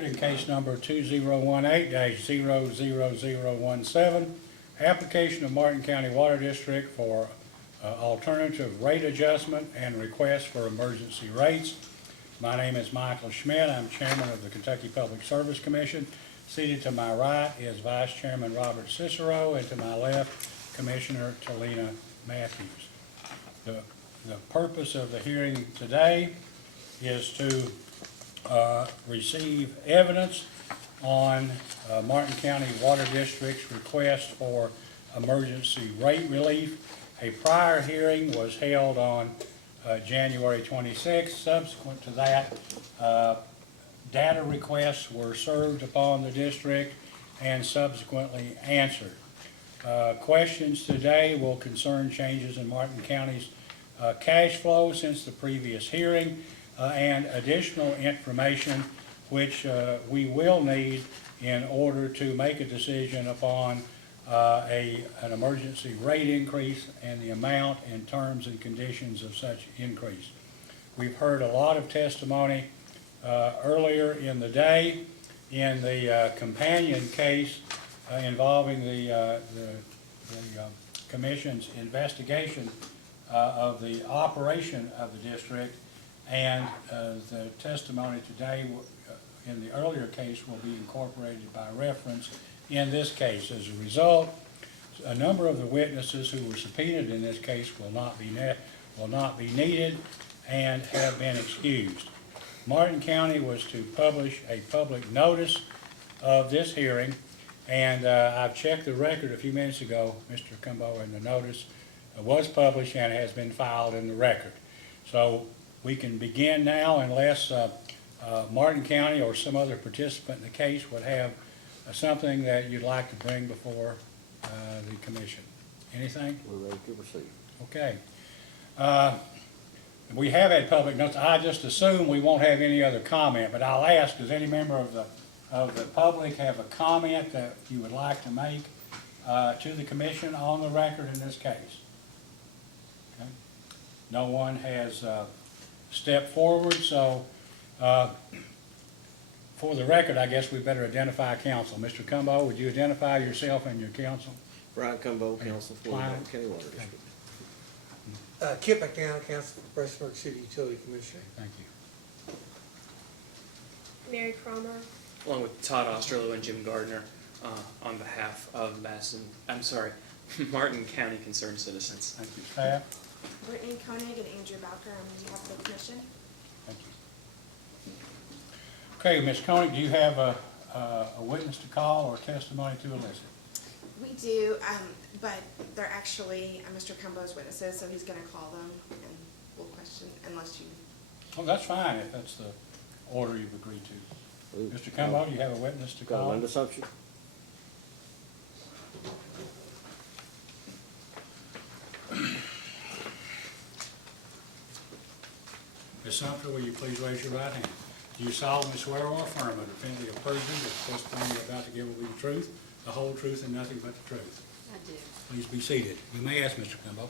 In case number 2018-00017, application of Martin County Water District for alternative rate adjustment and request for emergency rates. My name is Michael Schmidt. I'm chairman of the Kentucky Public Service Commission. Seated to my right is Vice Chairman Robert Cicero, and to my left, Commissioner Talina Matthews. The purpose of the hearing today is to receive evidence on Martin County Water District's request for emergency rate relief. A prior hearing was held on January 26th. Subsequent to that, data requests were served upon the district and subsequently answered. Questions today will concern changes in Martin County's cash flow since the previous hearing, and additional information which we will need in order to make a decision upon an emergency rate increase and the amount and terms and conditions of such increase. We've heard a lot of testimony earlier in the day in the companion case involving the Commission's investigation of the operation of the district, and the testimony today in the earlier case will be incorporated by reference in this case. As a result, a number of the witnesses who were subpoenaed in this case will not be needed and have been excused. Martin County was to publish a public notice of this hearing, and I've checked the record a few minutes ago, Mr. Cumbo, and the notice was published and has been filed in the record. So we can begin now unless Martin County or some other participant in the case would have something that you'd like to bring before the commission. Anything? We're ready to proceed. Okay. We have had public notes. I just assume we won't have any other comment, but I'll ask, does any member of the public have a comment that you would like to make to the commission on the record in this case? Okay. No one has stepped forward, so for the record, I guess we better identify counsel. Mr. Cumbo, would you identify yourself and your counsel? Brian Cumbo, counsel for Brian. Martin County Water District. Kip McDown, counsel for Prestonsburg City Utility Commissioner. Thank you. Mary Cromer. Along with Todd Osterloh and Jim Gardner, on behalf of Martin County Concerned Citizens. Thank you. Staff? Brittany Koenig and Andrew Bowker on behalf of the commission. Thank you. Okay, Ms. Koenig, do you have a witness to call or testimony to elicit? We do, but they're actually Mr. Cumbo's witnesses, so he's going to call them and we'll question unless you. Oh, that's fine if that's the order you've agreed to. Mr. Cumbo, do you have a witness to Got call? Linda Sumption? Ms. Sumter, will you please raise your right hand? Do you solemnly swear or affirm under penalty of perjury that the testimony you're about to give will be the truth, the whole truth, and nothing but the truth? I do. Please be seated. You may ask, Mr. Cumbo.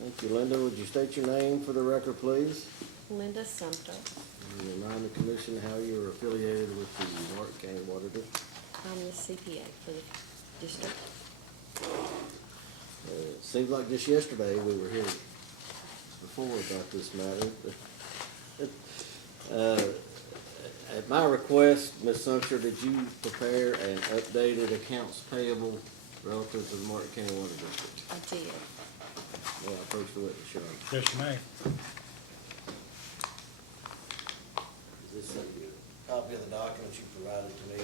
Thank you, Linda. Would you state your name for the record, please? Linda Sumter. And remind the commission how you are affiliated with the Martin County Water District. I'm the CPA for the district. It seems like just yesterday we were here before about this matter. At my request, Ms. Sumter, did you prepare an updated accounts payable relative to the Martin County Water District? I did. Well, I approach the witness, Your Honor. Yes, you may. Is this a copy of the document you provided to me?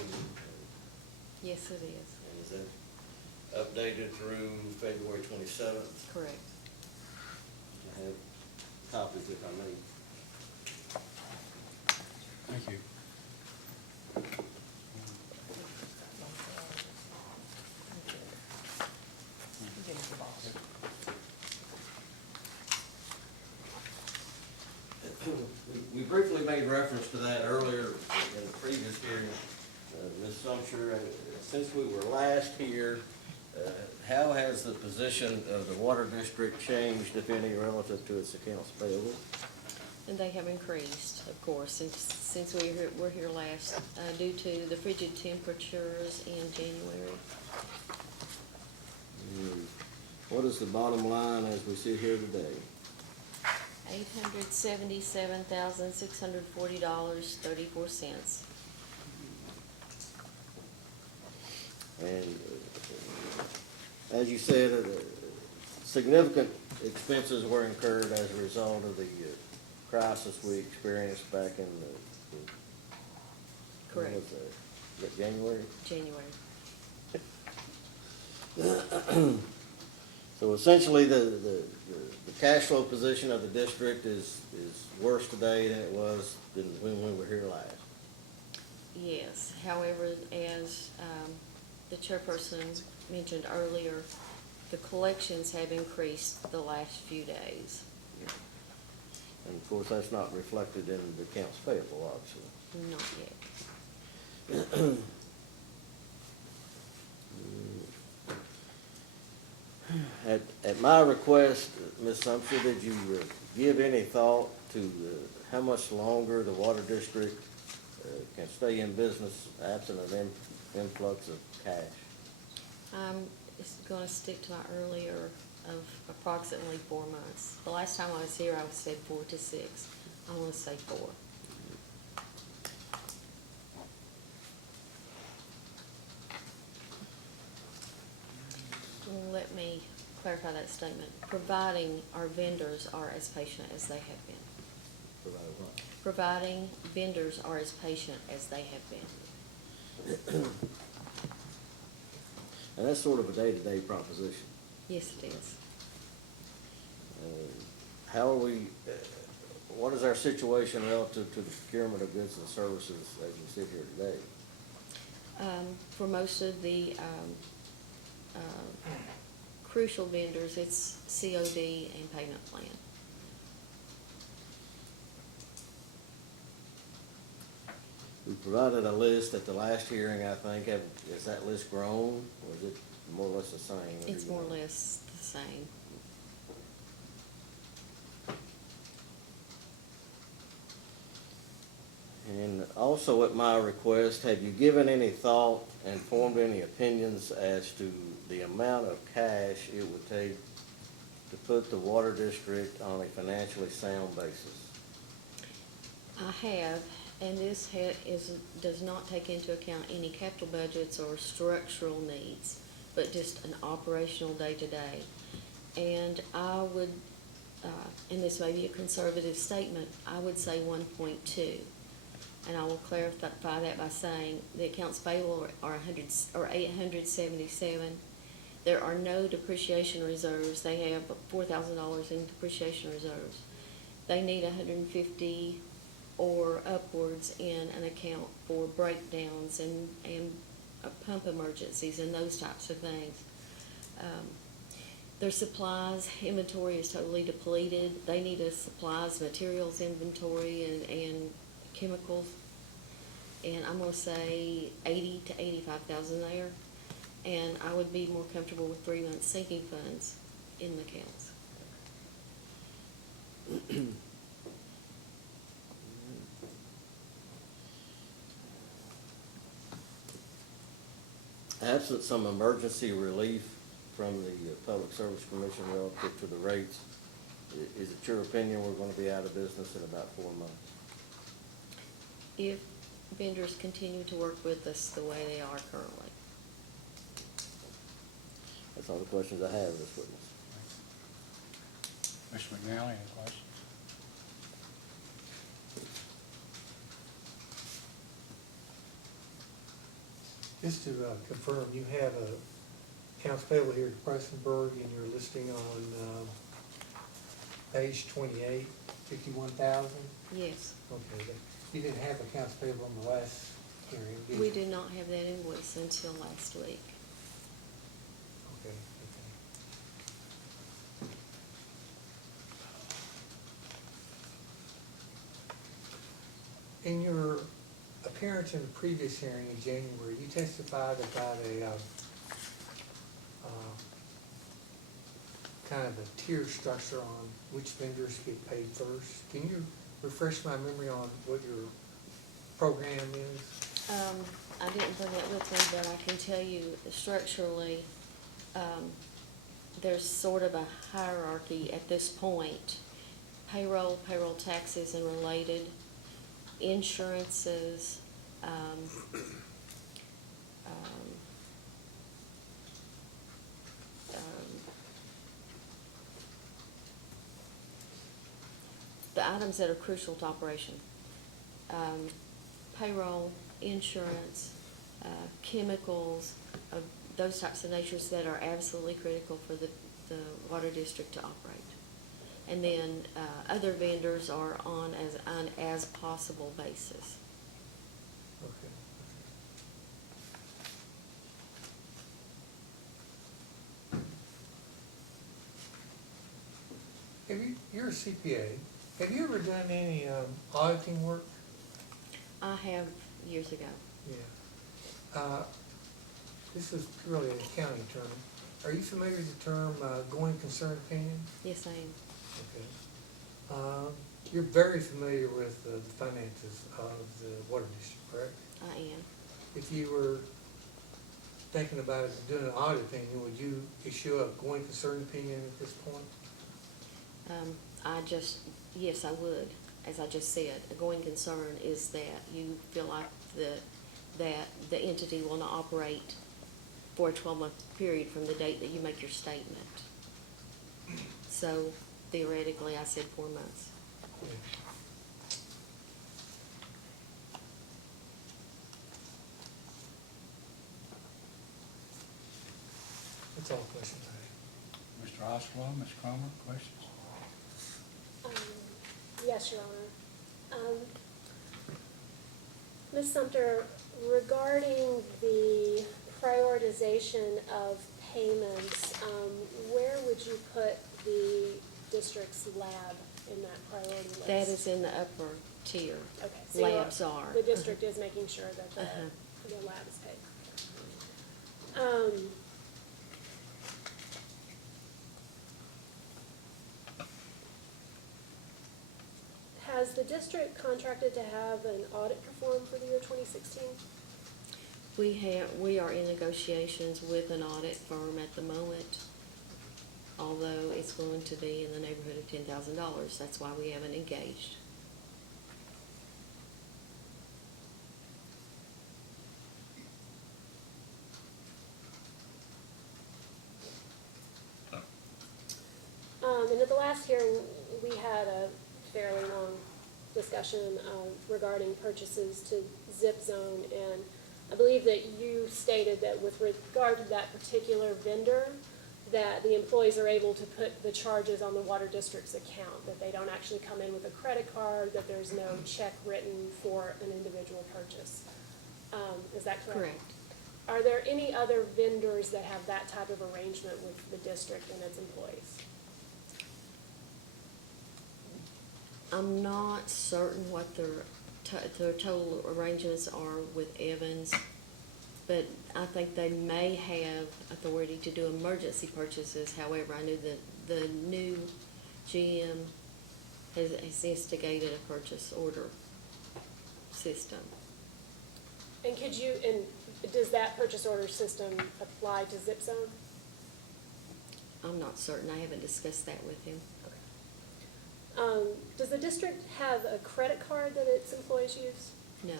Yes, it is. And is that updated through February 27th? Correct. I have copies if I may. Thank you. We briefly made reference to that earlier in the previous hearing, Ms. Sumter. Since we were last here, how has the position of the water district changed, if any, relative to its accounts payable? And they have increased, of course, since we're here last, due to the frigid temperatures in January. What is the bottom line as we sit here today? $877,640.34. And as you said, significant expenses were incurred as a result of the crisis we experienced back in when Correct. was that? Was that January? January. So essentially, the cash flow position of the district is worse today than it was than when we were here last. Yes, however, as the chairperson mentioned earlier, the collections have increased the last few days. And of course, that's not reflected in the accounts payable, obviously. Not yet. At my request, Ms. Sumter, did you give any thought to how much longer the water district can stay in business absent an influx of cash? I'm just gonna stick to my earlier of approximately 4 months. The last time I was here, I said 4 to 6. I'm gonna say 4. Let me clarify that statement. Providing our vendors are as patient as they have been. Provided what? Providing vendors are as patient as they have been. And that's sort of a day-to-day proposition. Yes, it is. How are we, what is our situation relative to the procurement of goods and services as we sit here today? For most of the crucial vendors, it's COD and payment plan. We provided a list at the last hearing, I think. Has that list grown, or is it more or less the same? It's more or less the same. And also at my request, have you given any thought and formed any opinions as to the amount of cash it would take to put the water district on a financially sound basis? I have, and this does not take into account any capital budgets or structural needs, but just an operational day-to-day. And I would, and this may be a conservative statement, I would say 1.2. And I will clarify that by saying the accounts payable are 877. There are no depreciation reserves. They have $4,000 in depreciation reserves. They need 150 or upwards in an account for breakdowns and pump emergencies and those types of things. Their supplies inventory is totally depleted. They need a supplies, materials inventory and chemicals. And I'm gonna say 80 to 85,000 there. And I would be more comfortable with 3 months sinking funds in the accounts. Absent some emergency relief from the Public Service Commission relative to the rates, is it your opinion we're gonna be out of business in about 4 months? If vendors continue to work with us the way they are currently. That's all the questions I have of this witness. Mr. McNally, any questions? Just to confirm, you have a accounts payable here at Prestonburg, and you're listing on page 28, 51,000? Yes. Okay, you didn't have accounts payable in the last hearing, did you? We did not have that invoice until last week. Okay, okay. In your appearance in the previous hearing in January, you testified about a kind of a tier structure on which vendors get paid first. Can you refresh my memory on what your program is? I didn't bring that with me, but I can tell you structurally, there's sort of a hierarchy at this point. Payroll taxes and related, insurances, the items that are crucial to operation. Payroll, insurance, chemicals, those types of natures that are absolutely critical for the water district to operate. And then, other vendors are on an as possible basis. Okay. You're a CPA. Have you ever done any auditing work? I have years ago. Yeah. This is purely an accounting term. Are you familiar with the term going concern opinion? Yes, I am. Okay. You're very familiar with the finances of the water district, correct? I am. If you were thinking about doing an audit opinion, would you issue a going concern opinion at this point? Yes, I would. As I just said, a going concern is that you feel like that the entity will not operate for a 12-month period from the date that you make your statement. So theoretically, I said 4 months. Yeah. That's all the questions I have. Mr. Oswald, Ms. Cromer, questions? Yes, Your Honor. Ms. Sumter, regarding the prioritization of payments, where would you put the district's lab in that priority list? That is in the upper tier. Okay, so you're- Labs are. The district is making sure that Uh-huh. the lab is paid. Has the district contracted to have an audit performed for the year 2016? We are in negotiations with an audit firm at the moment, although it's going to be in the neighborhood of $10,000. That's why we haven't engaged. And at the last hearing, we had a fairly long discussion regarding purchases to Zip Zone, and I believe that you stated that with regard to that particular vendor, that the employees are able to put the charges on the water district's account, that they don't actually come in with a credit card, that there's no check written for an individual purchase. Is that correct? Correct. Are there any other vendors that have that type of arrangement with the district and its employees? I'm not certain what their total arrangements are with Evans, but I think they may have authority to do emergency purchases. However, I knew that the new GM has instigated a purchase order system. And does that purchase order system apply to Zip Zone? I'm not certain. I haven't discussed that with him. Does the district have a credit card that its employees use? No.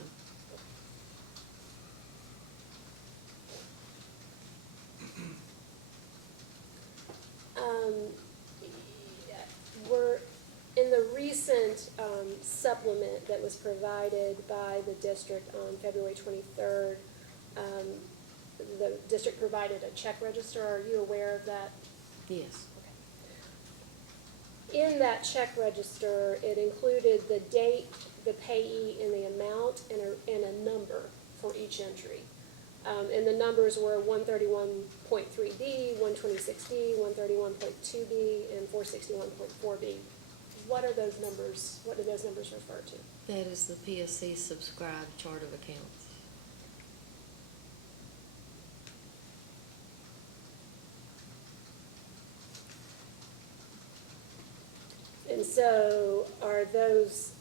We're in the recent supplement that was provided by the district on February 23rd. The district provided a check register. Are you aware of that? Yes. In that check register, it included the date, the payee, and the amount, and a number for each entry. And the numbers were 131.3B, 126D, 131.2B, and 461.4B. What are those numbers? What do those numbers refer to? That is the PSC subscribed chart of accounts. And so are those,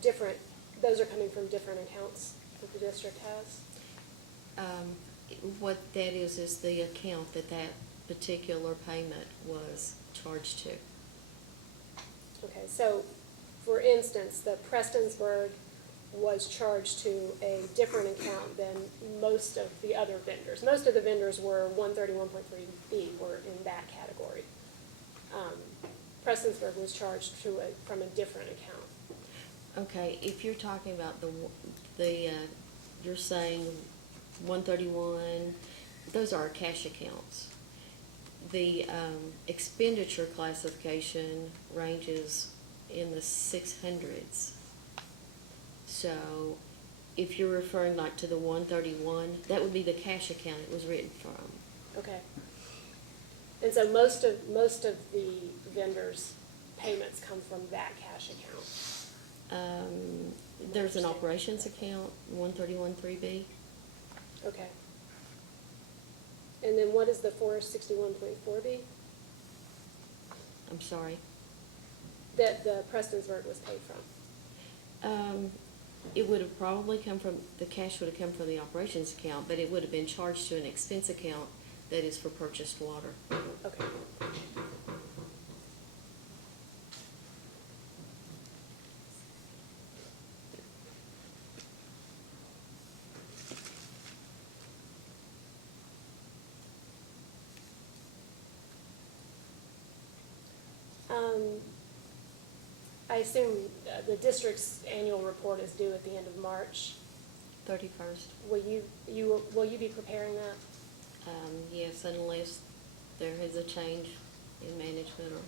different, those are coming from different accounts that the district has? What that is the account that that particular payment was charged to. Okay, so, for instance, the Prestonsburg was charged to a different account than most of the other vendors. Most of the vendors were 131.3B, were in that category. Prestonsburg was charged from a different account. Okay, if you're talking about you're saying 131, those are our cash accounts. The expenditure classification ranges in the 600s. So if you're referring like to the 131, that would be the cash account it was written from. Okay. And so most of the vendors' payments come from that cash account. There's an operations account, 131.3B. Okay. And then what is the 461.4B I'm sorry. that the Prestonsburg was paid from? It would have probably come from, the cash would have come from the operations account, but it would have been charged to an expense account that is for purchased water. Okay. I assume the district's annual report is due at the end of March. 31st. Will you be preparing that? Yes, unless there is a change in management or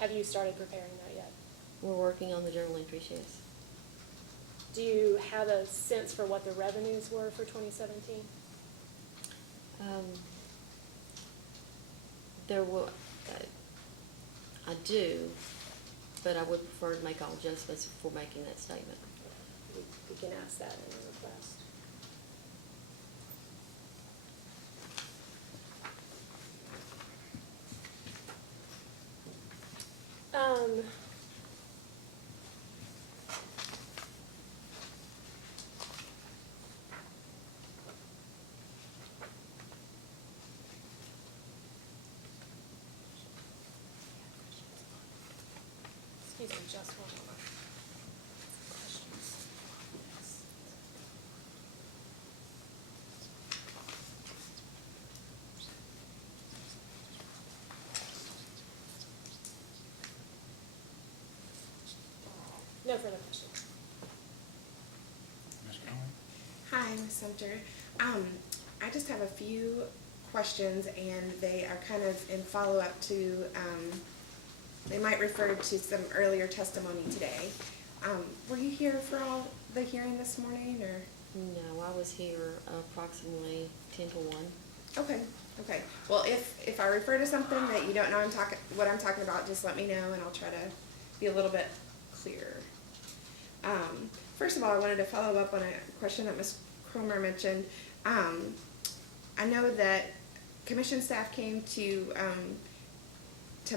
Have you started preparing that yet? we're working on the journal entries, yes. Do you have a sense for what the revenues were for 2017? There will, I do, but I would prefer to make all adjustments before making that statement. We can ask that in a request. Excuse me, just one moment. Questions? No further questions. Ms. Cohen? Hi, Ms. Sumter. I just have a few questions, and they are kind of in follow-up to, they might refer to some earlier testimony today. Were you here for all the hearing this morning, or? No, I was here approximately 10 to 1. Okay, okay. Well, if I refer to something that you don't know what I'm talking about, just let me know, and I'll try to be a little bit clearer. First of all, I wanted to follow up on a question that Ms. Cromer mentioned. I know that commission staff came to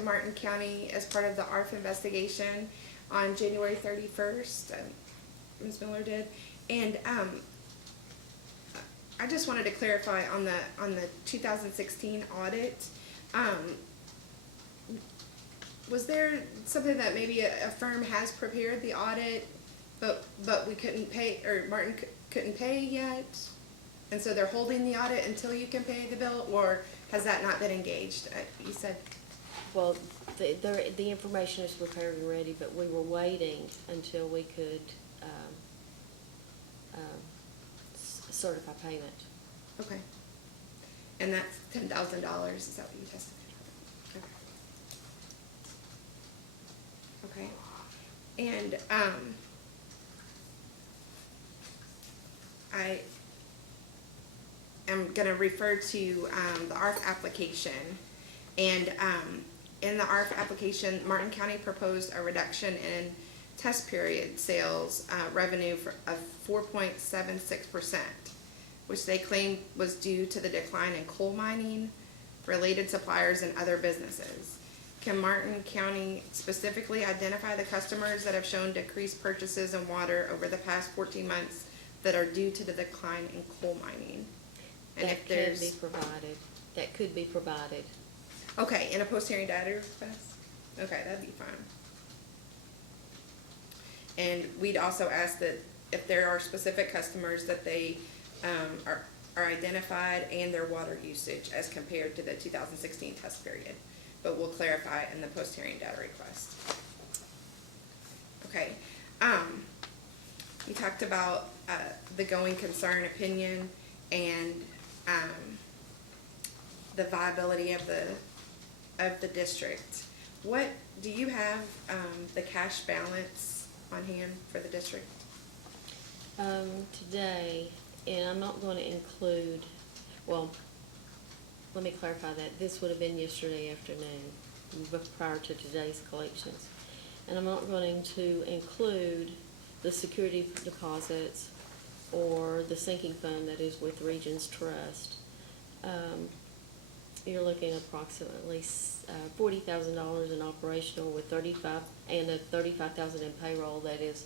Martin County as part of the ARF investigation on January 31st. Ms. Miller did, and I just wanted to clarify on the 2016 audit. Was there something that maybe a firm has prepared the audit, but we couldn't pay, or Martin couldn't pay yet? And so they're holding the audit until you can pay the bill, or has that not been engaged? You said. Well, the information is prepared and ready, but we were waiting until we could certify payment. Okay. And that's $10,000, is that what you testified? Okay. Okay. And, I am gonna refer to, the ARF application. And, in the ARF application, Martin County proposed a reduction in test period sales, revenue of 4.76%, which they claim was due to the decline in coal mining, related suppliers, and other businesses. can Martin County specifically identify the customers that have shown decreased purchases in water over the past 14 months that are due to the decline in coal mining? And That if can there's, be provided, that could be provided. okay, in a post-hearing data request? Okay, that'd be fine. And we'd also ask that if there are specific customers that they are identified and their water usage as compared to the 2016 test period. But we'll clarify in the post-hearing data request. Okay, we talked about the going concern opinion and the viability of the district. What, do you have the cash balance on hand for the district? Today, and I'm not gonna include, well, let me clarify that. This would have been yesterday afternoon, prior to today's collections. And I'm not going to include the security deposits or the sinking fund that is with Regions Trust. You're looking at approximately $40,000 in operational with $35,000 in payroll. That is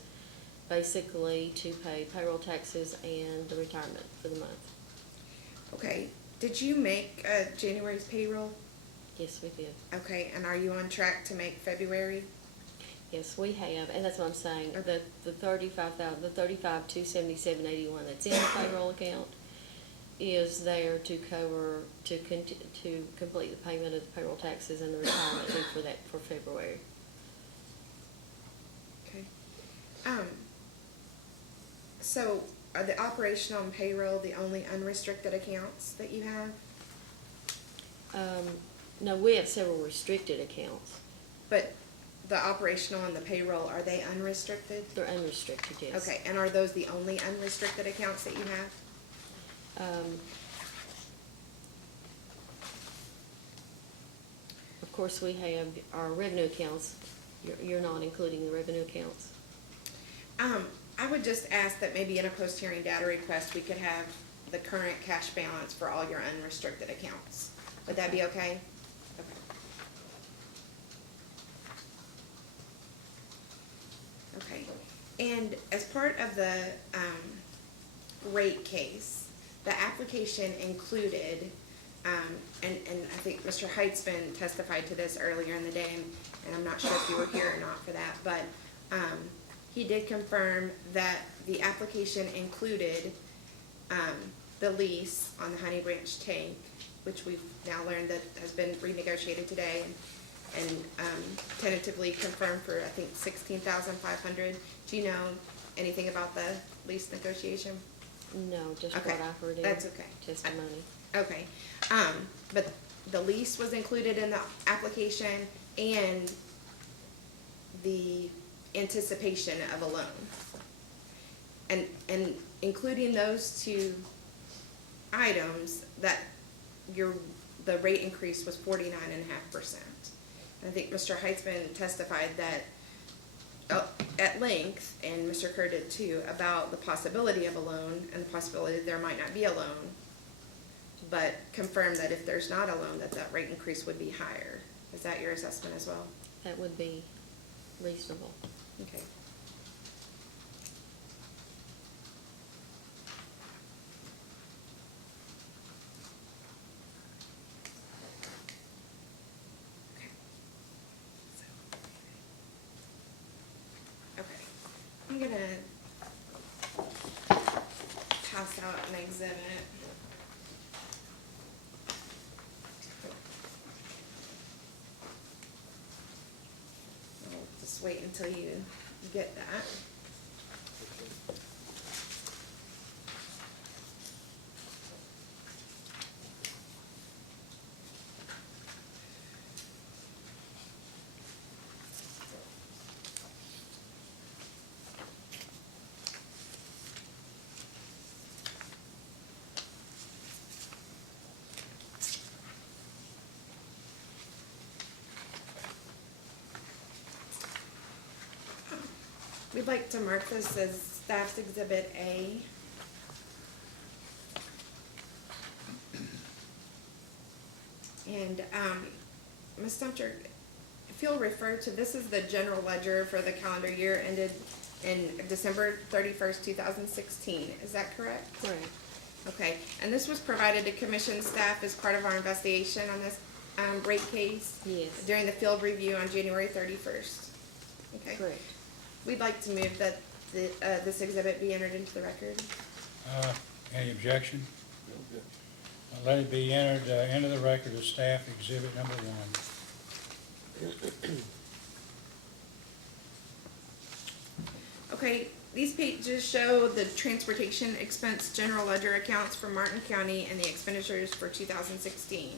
basically to pay payroll taxes and the retirement for the month. Okay, did you make January's payroll? Yes, we did. Okay, and are you on track to make February? Yes, we have, and that's what I'm saying. Okay. The $35,277.81 that's in the payroll account is there to cover, to complete the payment of the payroll taxes and the retirement due for that, for February. Okay. So are the operational and payroll the only unrestricted accounts that you have? No, we have several restricted accounts. But the operational and the payroll, are they unrestricted? They're unrestricted, yes. Okay, and are those the only unrestricted accounts that you have? Of course, we have our revenue accounts. You're not including the revenue accounts. I would just ask that maybe in a post-hearing data request, we could have the current cash balance for all your unrestricted accounts. Would that be okay? Okay. Okay, and as part of the, rate case, the application included, and I think Mr. Heitzman testified to this earlier in the day, and I'm not sure if you were here or not for that, but, he did confirm that the application included, the lease on the Honey Branch tank, which we've now learned that has been renegotiated today, and tentatively confirmed for, I think, $16,500. Do you know anything about the lease negotiation? No, just Okay, what I heard in that's okay. testimony. Okay, but the lease was included in the application and the anticipation of a loan. And including those two items, that the rate increase was 49.5%. I think Mr. Heitzman testified that at length, and Mr. Kerr did too, about the possibility of a loan and the possibility that there might not be a loan, but confirmed that if there's not a loan, that rate increase would be higher. Is that your assessment as well? That would be reasonable. Okay. Okay, I'm gonna pass out an exhibit. I'll just wait until you get that. We'd like to mark this as staff's exhibit A. And, Ms. Stumcher, if you'll refer to, this is the general ledger for the calendar year ended in December 31st, 2016. Is that correct? Correct. Okay, and this was provided to commission staff as part of our investigation on this rate case Yes. during the field review on January 31st. Okay. Correct. We'd like to move that this exhibit be entered into the record. Any objection? Let it be entered into the record as staff exhibit number 1. Okay, these pages show the transportation expense general ledger accounts for Martin County and the expenditures for 2016.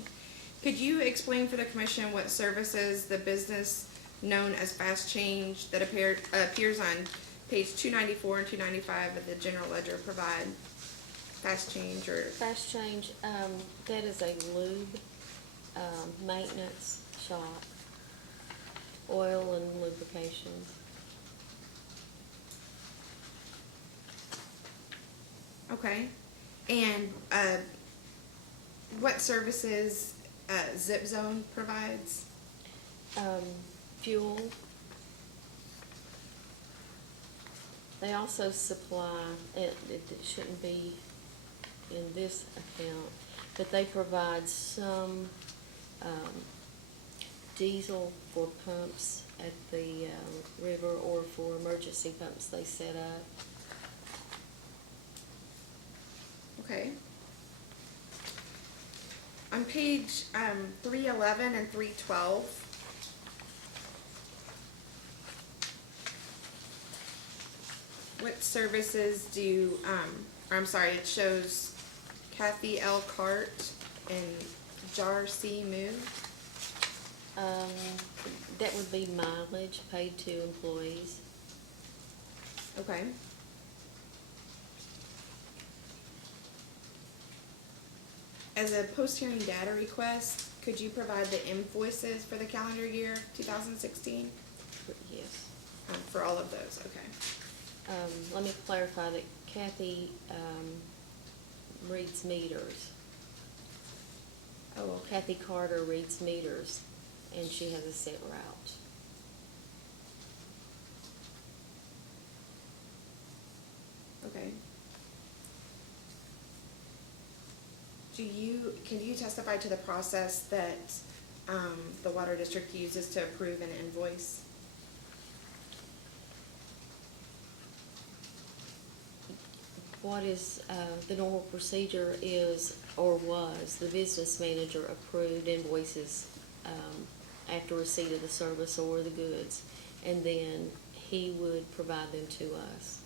Could you explain for the commission what services the business known as Fast Change that appears on page 294 and 295 of the general ledger provide? Fast Change or, Fast Change, that is a lube, maintenance shop, oil and lubrications. okay. And, what services, Zip Zone provides? Fuel. They also supply, it shouldn't be in this account, but they provide some, diesel for pumps at the, river or for emergency pumps they set up. Okay. On page 311 and 312, what services do, or I'm sorry, it shows Kathy L. Cart and Jar C. Move. That would be mileage paid to employees. Okay. As a post-hearing data request, could you provide the invoices for the calendar year 2016? Yes. For all of those, okay. Let me clarify that Kathy, reads meters. Oh, okay. Kathy Carter reads meters, and she has a set route. Okay. Can you testify to the process that, the water district uses to approve an invoice? What is, the normal procedure is, or was, the business manager approved invoices, after receipt of the service or the goods, and then he would provide them to us.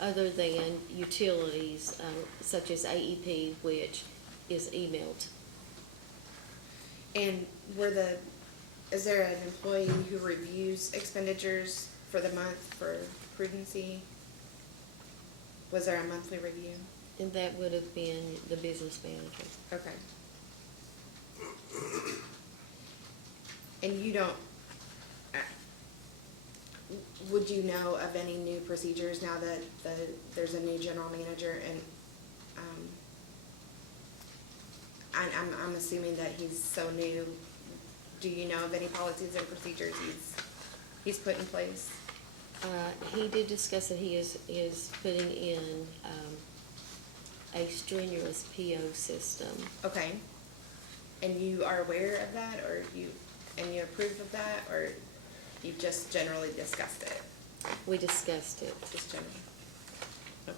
Other than utilities, such as AEP, which is emailed. And is there an employee who reviews expenditures for the month for prudency? Was there a monthly review? And that would have been the business manager. Okay. And you don't, would you know of any new procedures now that there's a new general manager and, I'm assuming that he's so new. Do you know of any policies and procedures he's put in place? He did discuss that he is putting in, a strenuous PO system. Okay. And you are aware of that, or you approve of that, or you've just generally discussed it? We discussed it. Just generally? Okay.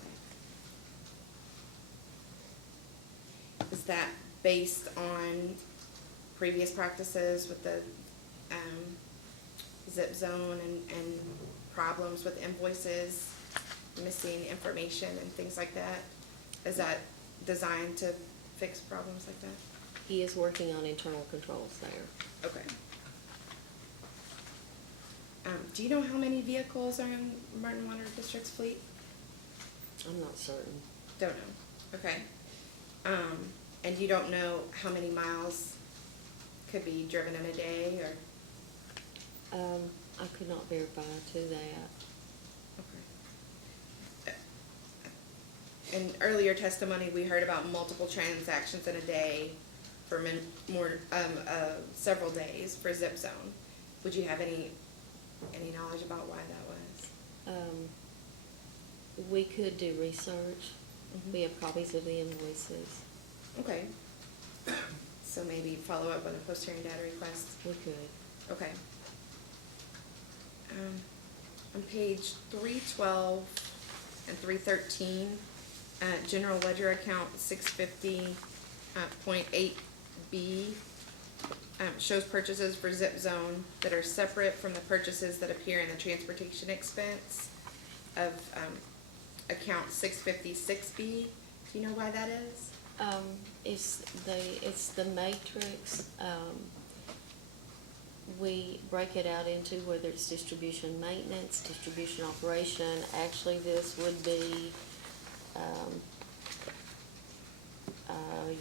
Is that based on previous practices with the, Zip Zone and problems with invoices, missing information and things like that? Is that designed to fix problems like that? He is working on internal controls there. Okay. Do you know how many vehicles are in Martin Water District's fleet? I'm not certain. Don't know. Okay. And you don't know how many miles could be driven in a day, or? I could not verify to that. Okay. In earlier testimony, we heard about multiple transactions in a day for several days for Zip Zone. Would you have any knowledge about why that was? We could do research. Mhm. We have copies of the invoices. Okay. So maybe follow up on the post-hearing data request? We could. Okay. On page 312 and 313, general ledger account 650.8B shows purchases for Zip Zone that are separate from the purchases that appear in the transportation expense of account 656B. Do you know why that is? It's the matrix. We break it out into whether it's distribution maintenance, distribution operation. Actually, this would be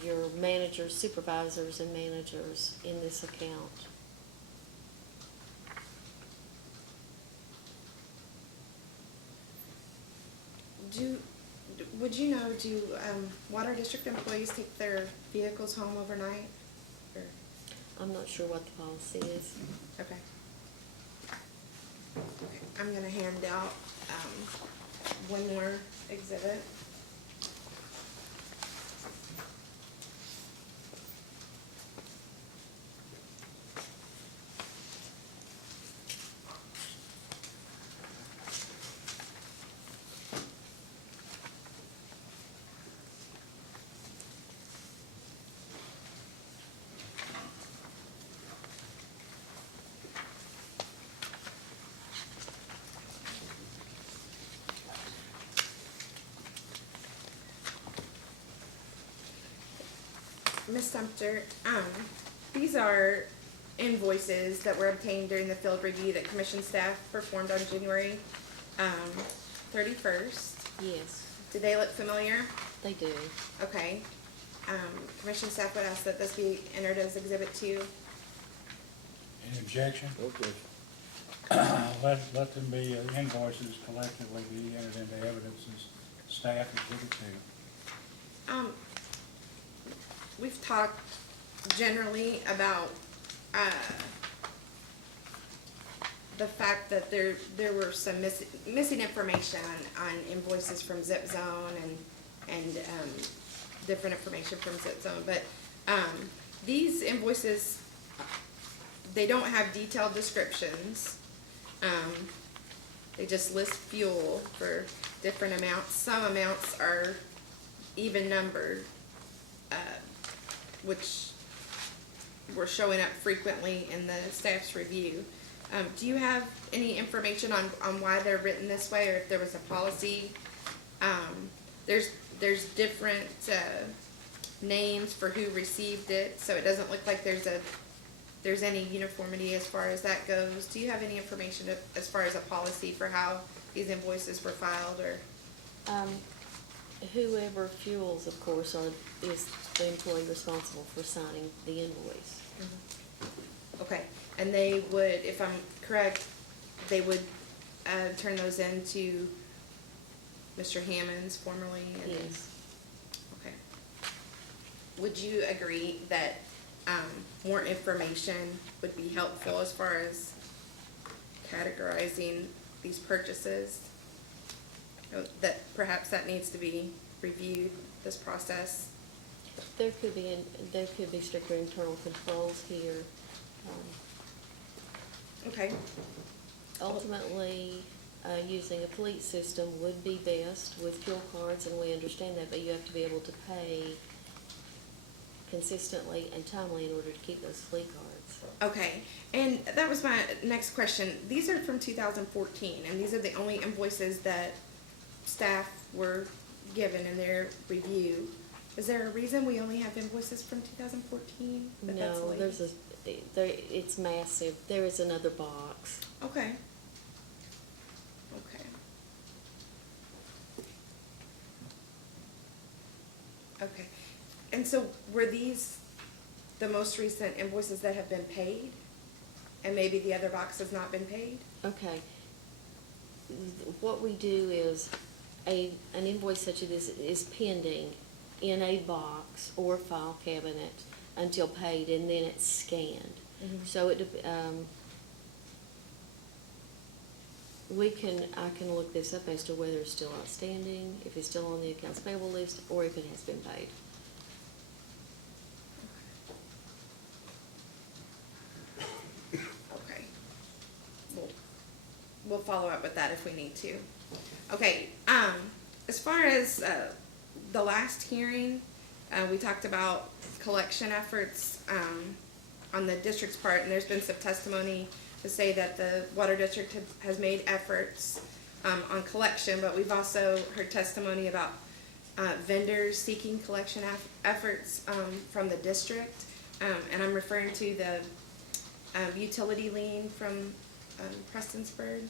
your managers, supervisors, and managers in this account. Would you know, do water district employees take their vehicles home overnight? Or, I'm not sure what the policy is. okay. I'm gonna hand out one more exhibit. Ms. Sumter, these are invoices that were obtained during the field review that commission staff performed on January 31st. Yes, Do they look familiar? they do. Okay. Commission staff would ask that this be entered as Exhibit 2. Any objection? Okay. Let them be invoices collectively be entered into evidence as staff exhibit 2. We've talked generally about the fact that there were some missing information on invoices from Zip Zone and different information from Zip Zone. But these invoices, they don't have detailed descriptions. They just list fuel for different amounts. Some amounts are even numbered, which were showing up frequently in the staff's review. Do you have any information on why they're written this way, or if there was a policy? There's different names for who received it, so it doesn't look like there's any uniformity as far as that goes. Do you have any information as far as a policy for how these invoices were filed, or? Whoever fuels, of course, is the employee responsible for signing the invoice. Okay, and they would, if I'm correct, they would turn those in to Mr. Hammonds formerly? And then- Yes. Okay. Would you agree that more information would be helpful as far as categorizing these purchases? That perhaps that needs to be reviewed, this process? There could be stricter internal controls here. Okay. Ultimately, using a fleet system would be best with fuel cards, and we understand that, but you have to be able to pay consistently and timely in order to keep those fleet cards. Okay, and that was my next question. These are from 2014, and these are the only invoices that staff were given in their review. Is there a reason we only have invoices from 2014? That that's No, late? it's massive. There is another box. Okay. Okay. Okay. And so were these the most recent invoices that have been paid? And maybe the other box has not been paid? Okay. What we do is an invoice such as this is pending in a box or file cabinet until paid, and then it's scanned. Mhm. So I can look this up as to whether it's still outstanding, if it's still on the accounts payable list, or if it has been paid. Okay. We'll follow up with that if we need to. Okay, as far as, the last hearing, we talked about collection efforts, on the district's part, and there's been some testimony to say that the water district has made efforts, on collection, but we've also heard testimony about, vendors seeking collection efforts, from the district. And I'm referring to the, utility lien from, Prestonsburg.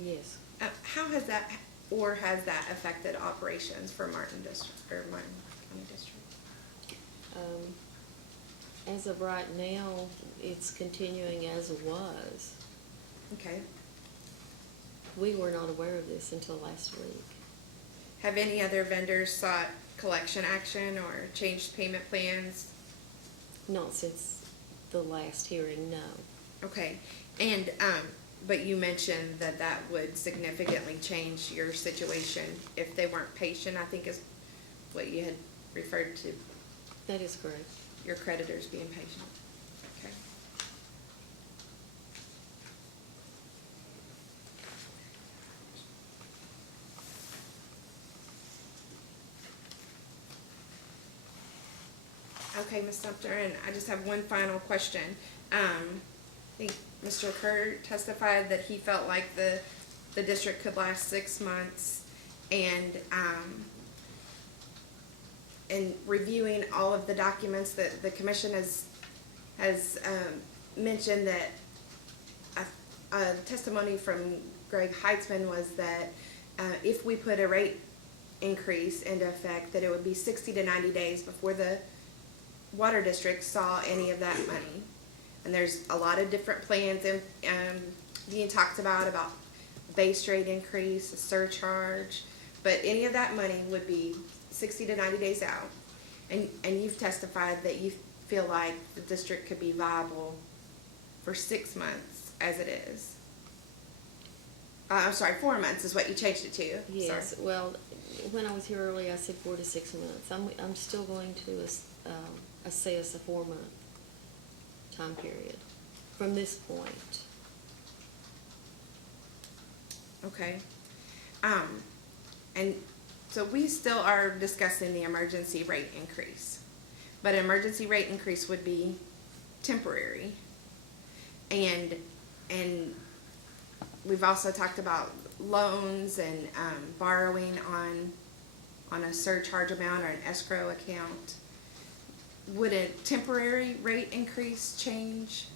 Yes. How has that, or has that affected operations for Martin District, or Martin County District? As of right now, it's continuing as it was. Okay. We were not aware of this until last week. Have any other vendors sought collection action or changed payment plans? Not since the last hearing, no. Okay, and, but you mentioned that that would significantly change your situation if they weren't patient, I think is what you had referred to, That is correct. your creditors being patient. Okay. Okay, Ms. Sumter, and I just have one final question. I think Mr. Kerr testified that he felt like the district could last 6 months, and, in reviewing all of the documents that the commission has mentioned that a testimony from Greg Heitzman was that, if we put a rate increase into effect, that it would be 60 to 90 days before the water district saw any of that money. And there's a lot of different plans being talked about base rate increase, a surcharge, but any of that money would be 60 to 90 days out. And you've testified that you feel like the district could be viable for 6 months as it is. I'm sorry, 4 months is what you changed it to. Yes, Sorry. well, when I was here earlier, I said 4 to 6 months. I'm still going to assess a 4-month time period from this point. Okay. And so we still are discussing the emergency rate increase, but an emergency rate increase would be temporary. And we've also talked about loans and, borrowing on a surcharge amount or an escrow account. Would a temporary rate increase change?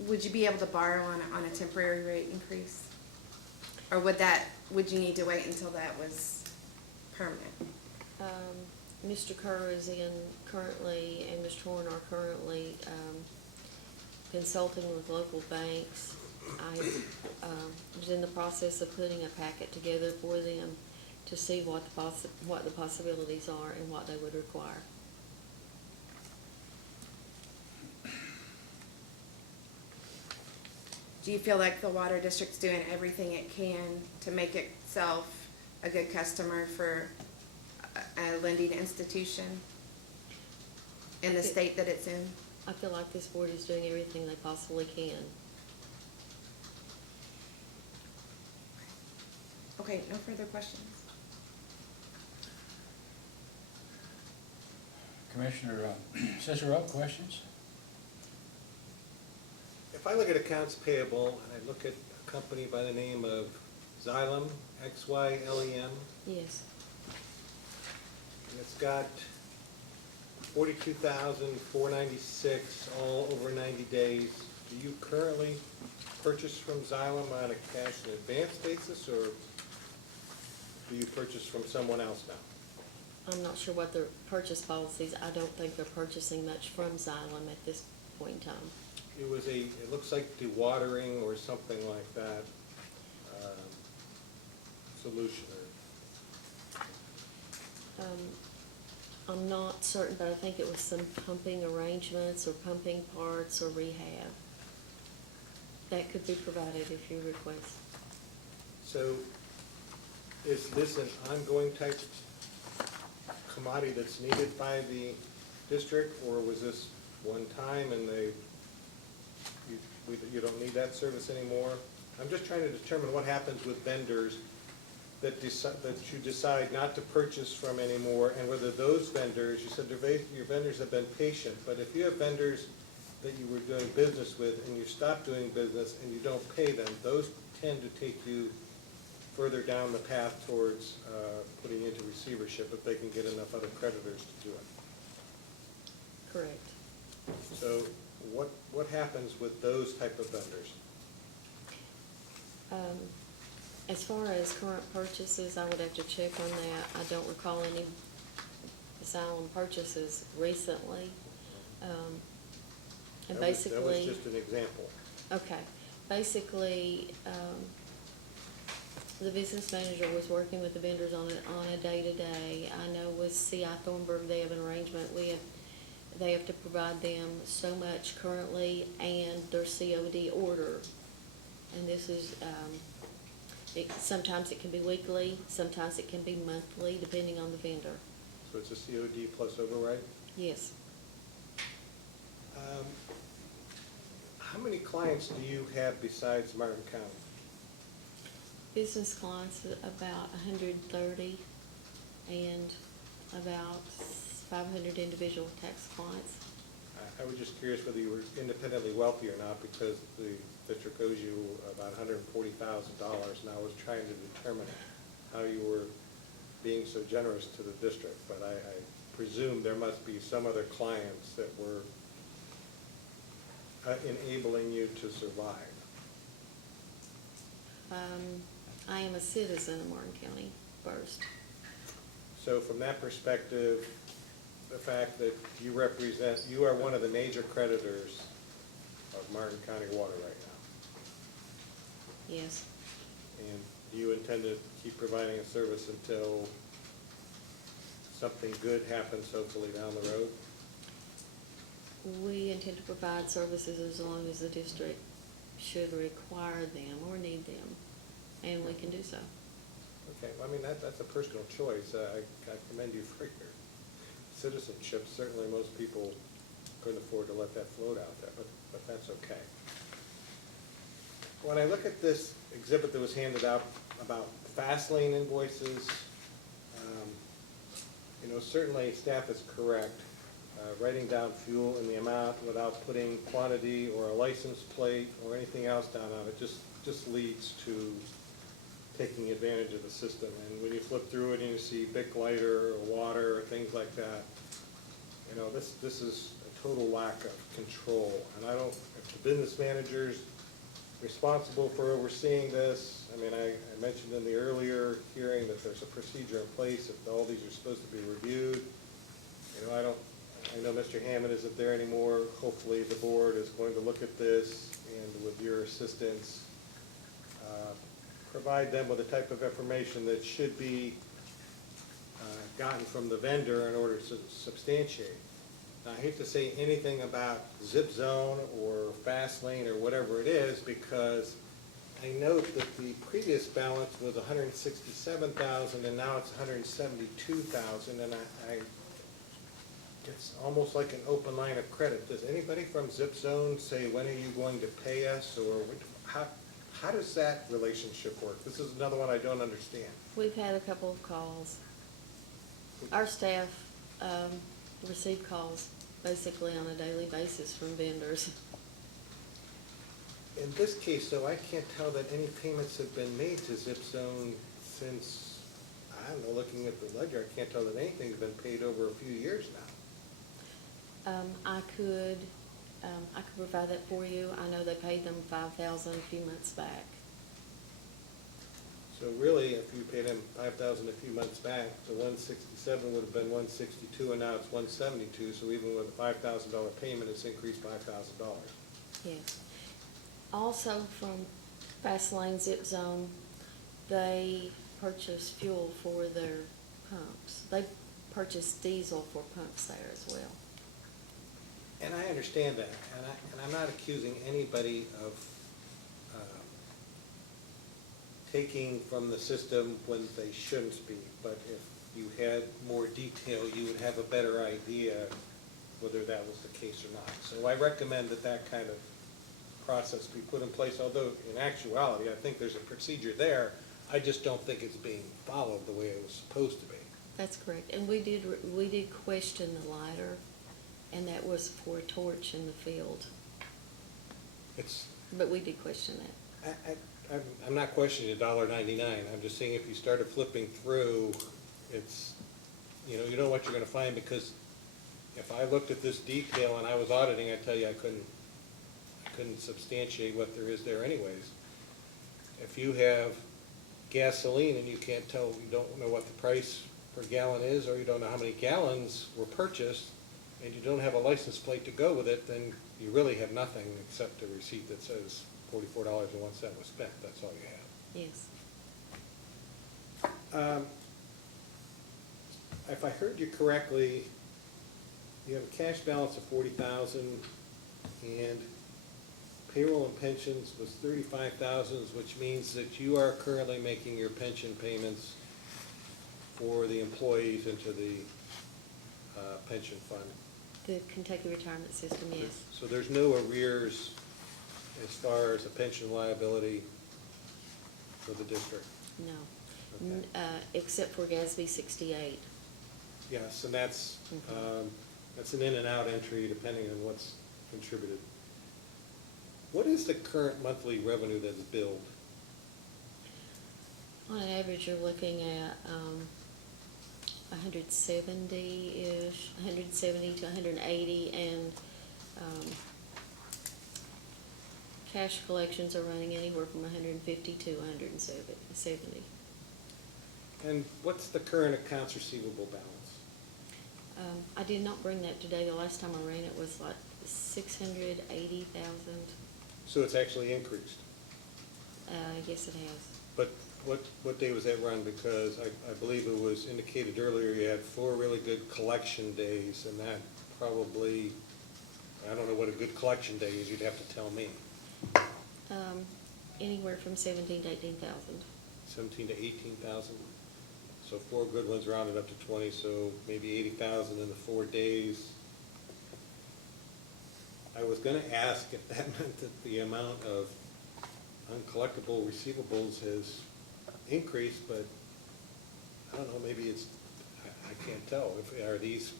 Would you be able to borrow on a temporary rate increase? Or would you need to wait until that was permanent? Mr. Kerr is in currently, and Mr. Horn are currently consulting with local banks. I was in the process of putting a packet together for them to see what the possibilities are and what they would require. Do you feel like the water district's doing everything it can to make itself a good customer for a lending institution in the state that it's in? I feel like this board is doing everything they possibly can. Okay, no further questions. Commissioner Cicero, questions? If I look at accounts payable, and I look at a company by the name of Xylem, XYLEM, Yes. and it's got $42,496 all over 90 days. Do you currently purchase from Xylem on a cash in advance basis, or do you purchase from someone else now? I'm not sure what their purchase policies, I don't think they're purchasing much from Xylem at this point in time. It looks like dewatering or something like that, solution. I'm not certain, but I think it was some pumping arrangements or pumping parts or rehab. That could be provided if you request. So is this an ongoing type commodity that's needed by the district, or was this one time and you don't need that service anymore? I'm just trying to determine what happens with vendors that you decide not to purchase from anymore, and whether those vendors, you said your vendors have been patient, but if you have vendors that you were doing business with and you stop doing business and you don't pay them, those tend to take you further down the path towards putting you into receivership if they can get enough other creditors to do it. Correct. So what happens with those type of vendors? As far as current purchases, I would have to check on that. I don't recall any Xylem purchases recently. And That was basically. just an example. Okay, basically, the business manager was working with the vendors on a day-to-day. I know with C.I. Thornburg, they have an arrangement they have to provide them so much currently and their COD order. And this is, sometimes it can be weekly, sometimes it can be monthly, depending on the vendor. So it's a COD plus override? Yes. How many clients do you have besides Martin County? Business clients, about 130, and about 500 individual tax clients. I was just curious whether you were independently wealthy or not, because the district owes you about $140,000, and I was trying to determine how you were being so generous to the district. But I presume there must be some other clients that were enabling you to survive. I am a citizen of Martin County first. So from that perspective, the fact that you are one of the major creditors of Martin County Water right now. Yes. And do you intend to keep providing a service until something good happens, hopefully down the road? We intend to provide services as long as the district should require them or need them, and we can do so. Okay, well, I mean, that's a personal choice. I commend you for your citizenship. Certainly most people couldn't afford to let that float out there, but that's okay. When I look at this exhibit that was handed out about fast lane invoices, certainly staff is correct. Writing down fuel and the amount without putting quantity or a license plate or anything else down on it just leads to taking advantage of the system. And when you flip through it and you see Bic lighter or water or things like that, this is a total lack of control. And if the business manager's responsible for overseeing this, I mean, I mentioned in the earlier hearing that there's a procedure in place if all these are supposed to be reviewed. I know Mr. Hammond isn't there anymore. Hopefully the board is going to look at this and with your assistance, provide them with the type of information that should be gotten from the vendor in order to substantiate. Now, I hate to say anything about zip zone or fast lane or whatever it is, because I note that the previous balance was $167,000 and now it's $172,000, and it's almost like an open line of credit. Does anybody from Zip Zone say, when are you going to pay us, or how does that relationship work? This is another one I don't understand. We've had a couple of calls. Our staff receive calls basically on a daily basis from vendors. In this case, though, I can't tell that any payments have been made to Zip Zone since, I don't know, looking at the ledger, I can't tell that anything's been paid over a few years now. I could provide that for you. I know they paid them $5,000 a few months back. So really, if you paid them $5,000 a few months back, the 167 would have been 162, and now it's 172. So even with a $5,000 payment, it's increased $5,000. Yes. Also from Fast Lane Zip Zone, they purchase fuel for their pumps. They purchase diesel for pumps there as well. And I understand that, and I'm not accusing anybody of taking from the system when they shouldn't be, but if you had more detail, you would have a better idea whether that was the case or not. So I recommend that that kind of process be put in place, although in actuality, I think there's a procedure there. I just don't think it's being followed the way it was supposed to be. That's correct. And we did question the lighter, and that was for a torch in the field. It's, But we did question that. I'm not questioning $1.99. I'm just saying if you started flipping through, it's, you know, you know what you're gonna find, because if I looked at this detail and I was auditing, I tell you, I couldn't substantiate what there is there anyways. If you have gasoline and you can't tell, you don't know what the price per gallon is, or you don't know how many gallons were purchased, and you don't have a license plate to go with it, then you really have nothing except a receipt that says $44.01 was spent. That's all you have. Yes. If I heard you correctly, you have a cash balance of 40,000, and payroll and pensions was 35,000, which means that you are currently making your pension payments for the employees into the pension fund. The Kentucky Retirement System, yes. So there's no arrears as far as a pension liability for the district? No. Okay. Except for GASB 68. Yes, and that's, Mhm. that's an in and out entry depending on what's contributed. What is the current monthly revenue that's billed? On an average, you're looking at 170-ish, 170 to 180, and cash collections are running anywhere from 150 to 170. And what's the current accounts receivable balance? I did not bring that today. The last time I ran it was like 680,000. So it's actually increased. Yes, it has. But what day was that run? Because I believe it was indicated earlier you had 4 really good collection days, and that probably, I don't know what a good collection day is, you'd have to tell me. Anywhere from 17 to 18,000. 17 to 18,000? So 4 good ones rounded up to 20, so maybe 80,000 in the 4 days. I was gonna ask if that meant that the amount of uncollectible receivables has increased, but I don't know, maybe it's, I can't tell. Are these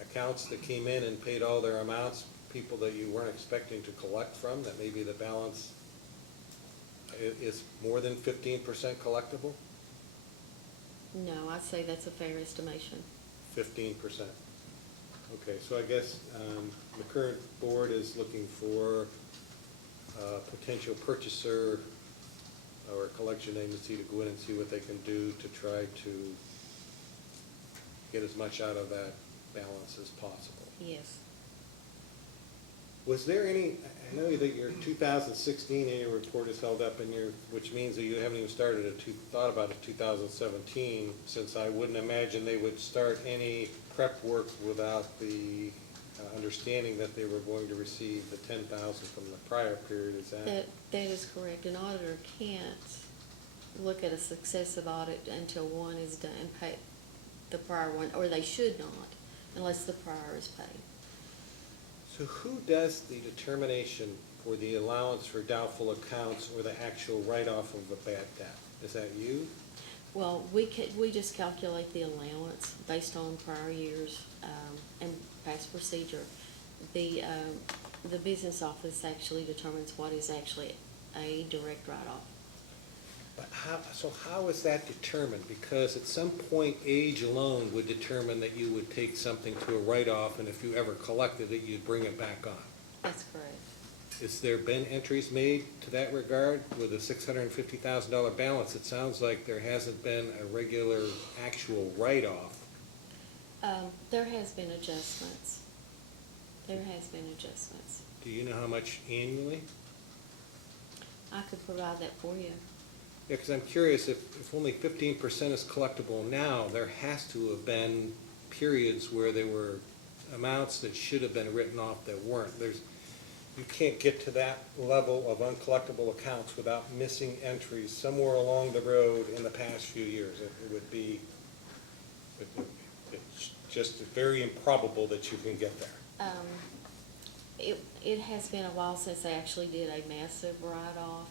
accounts that came in and paid all their amounts, people that you weren't expecting to collect from, that maybe the balance is more than 15% collectible? No, I'd say that's a fair estimation. 15%. Okay, so I guess the current board is looking for a potential purchaser or a collection agency to go in and see what they can do to try to get as much out of that balance as possible. Yes. Was there any, I know that your 2016 annual report is held up in your, which means that you haven't even thought about a 2017, since I wouldn't imagine they would start any prep work without the understanding that they were going to receive the 10,000 from the prior period. Is that? That is correct. An auditor can't look at a successive audit until one is done, pay the prior one, or they should not, unless the prior is paid. So who does the determination for the allowance for doubtful accounts or the actual write-off of the bad debt? Is that you? Well, we just calculate the allowance based on prior years and past procedure. The business office actually determines what is actually a direct write-off. But how is that determined? Because at some point, age alone would determine that you would take something to a write-off, and if you ever collected it, you'd bring it back on. That's correct. Has there been entries made to that regard with a $650,000 balance? It sounds like there hasn't been a regular actual write-off. There has been adjustments. Do you know how much annually? I could provide that for you. Yeah, because I'm curious, if only 15% is collectible now, there has to have been periods where there were amounts that should have been written off that weren't. you can't get to that level of uncollectible accounts without missing entries somewhere along the road in the past few years. It would be, it's just very improbable that you can get there. It has been a while since they actually did a massive write-off,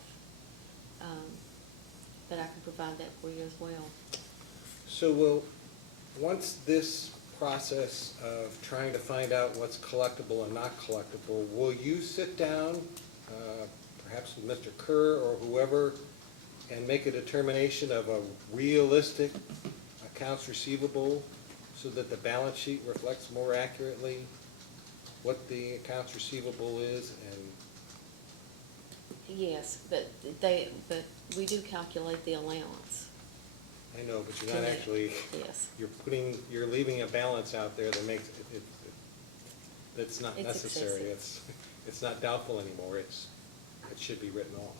but I can provide that for you as well. So once this process of trying to find out what's collectible and not collectible, will you sit down, perhaps with Mr. Kerr or whoever, and make a determination of a realistic accounts receivable so that the balance sheet reflects more accurately what the accounts receivable is? And Yes, but we do calculate the allowance. I know, but you're not actually, Yes. you're leaving a balance out there that makes it, that's not It's necessary. excessive. It's not doubtful anymore. It should be written off.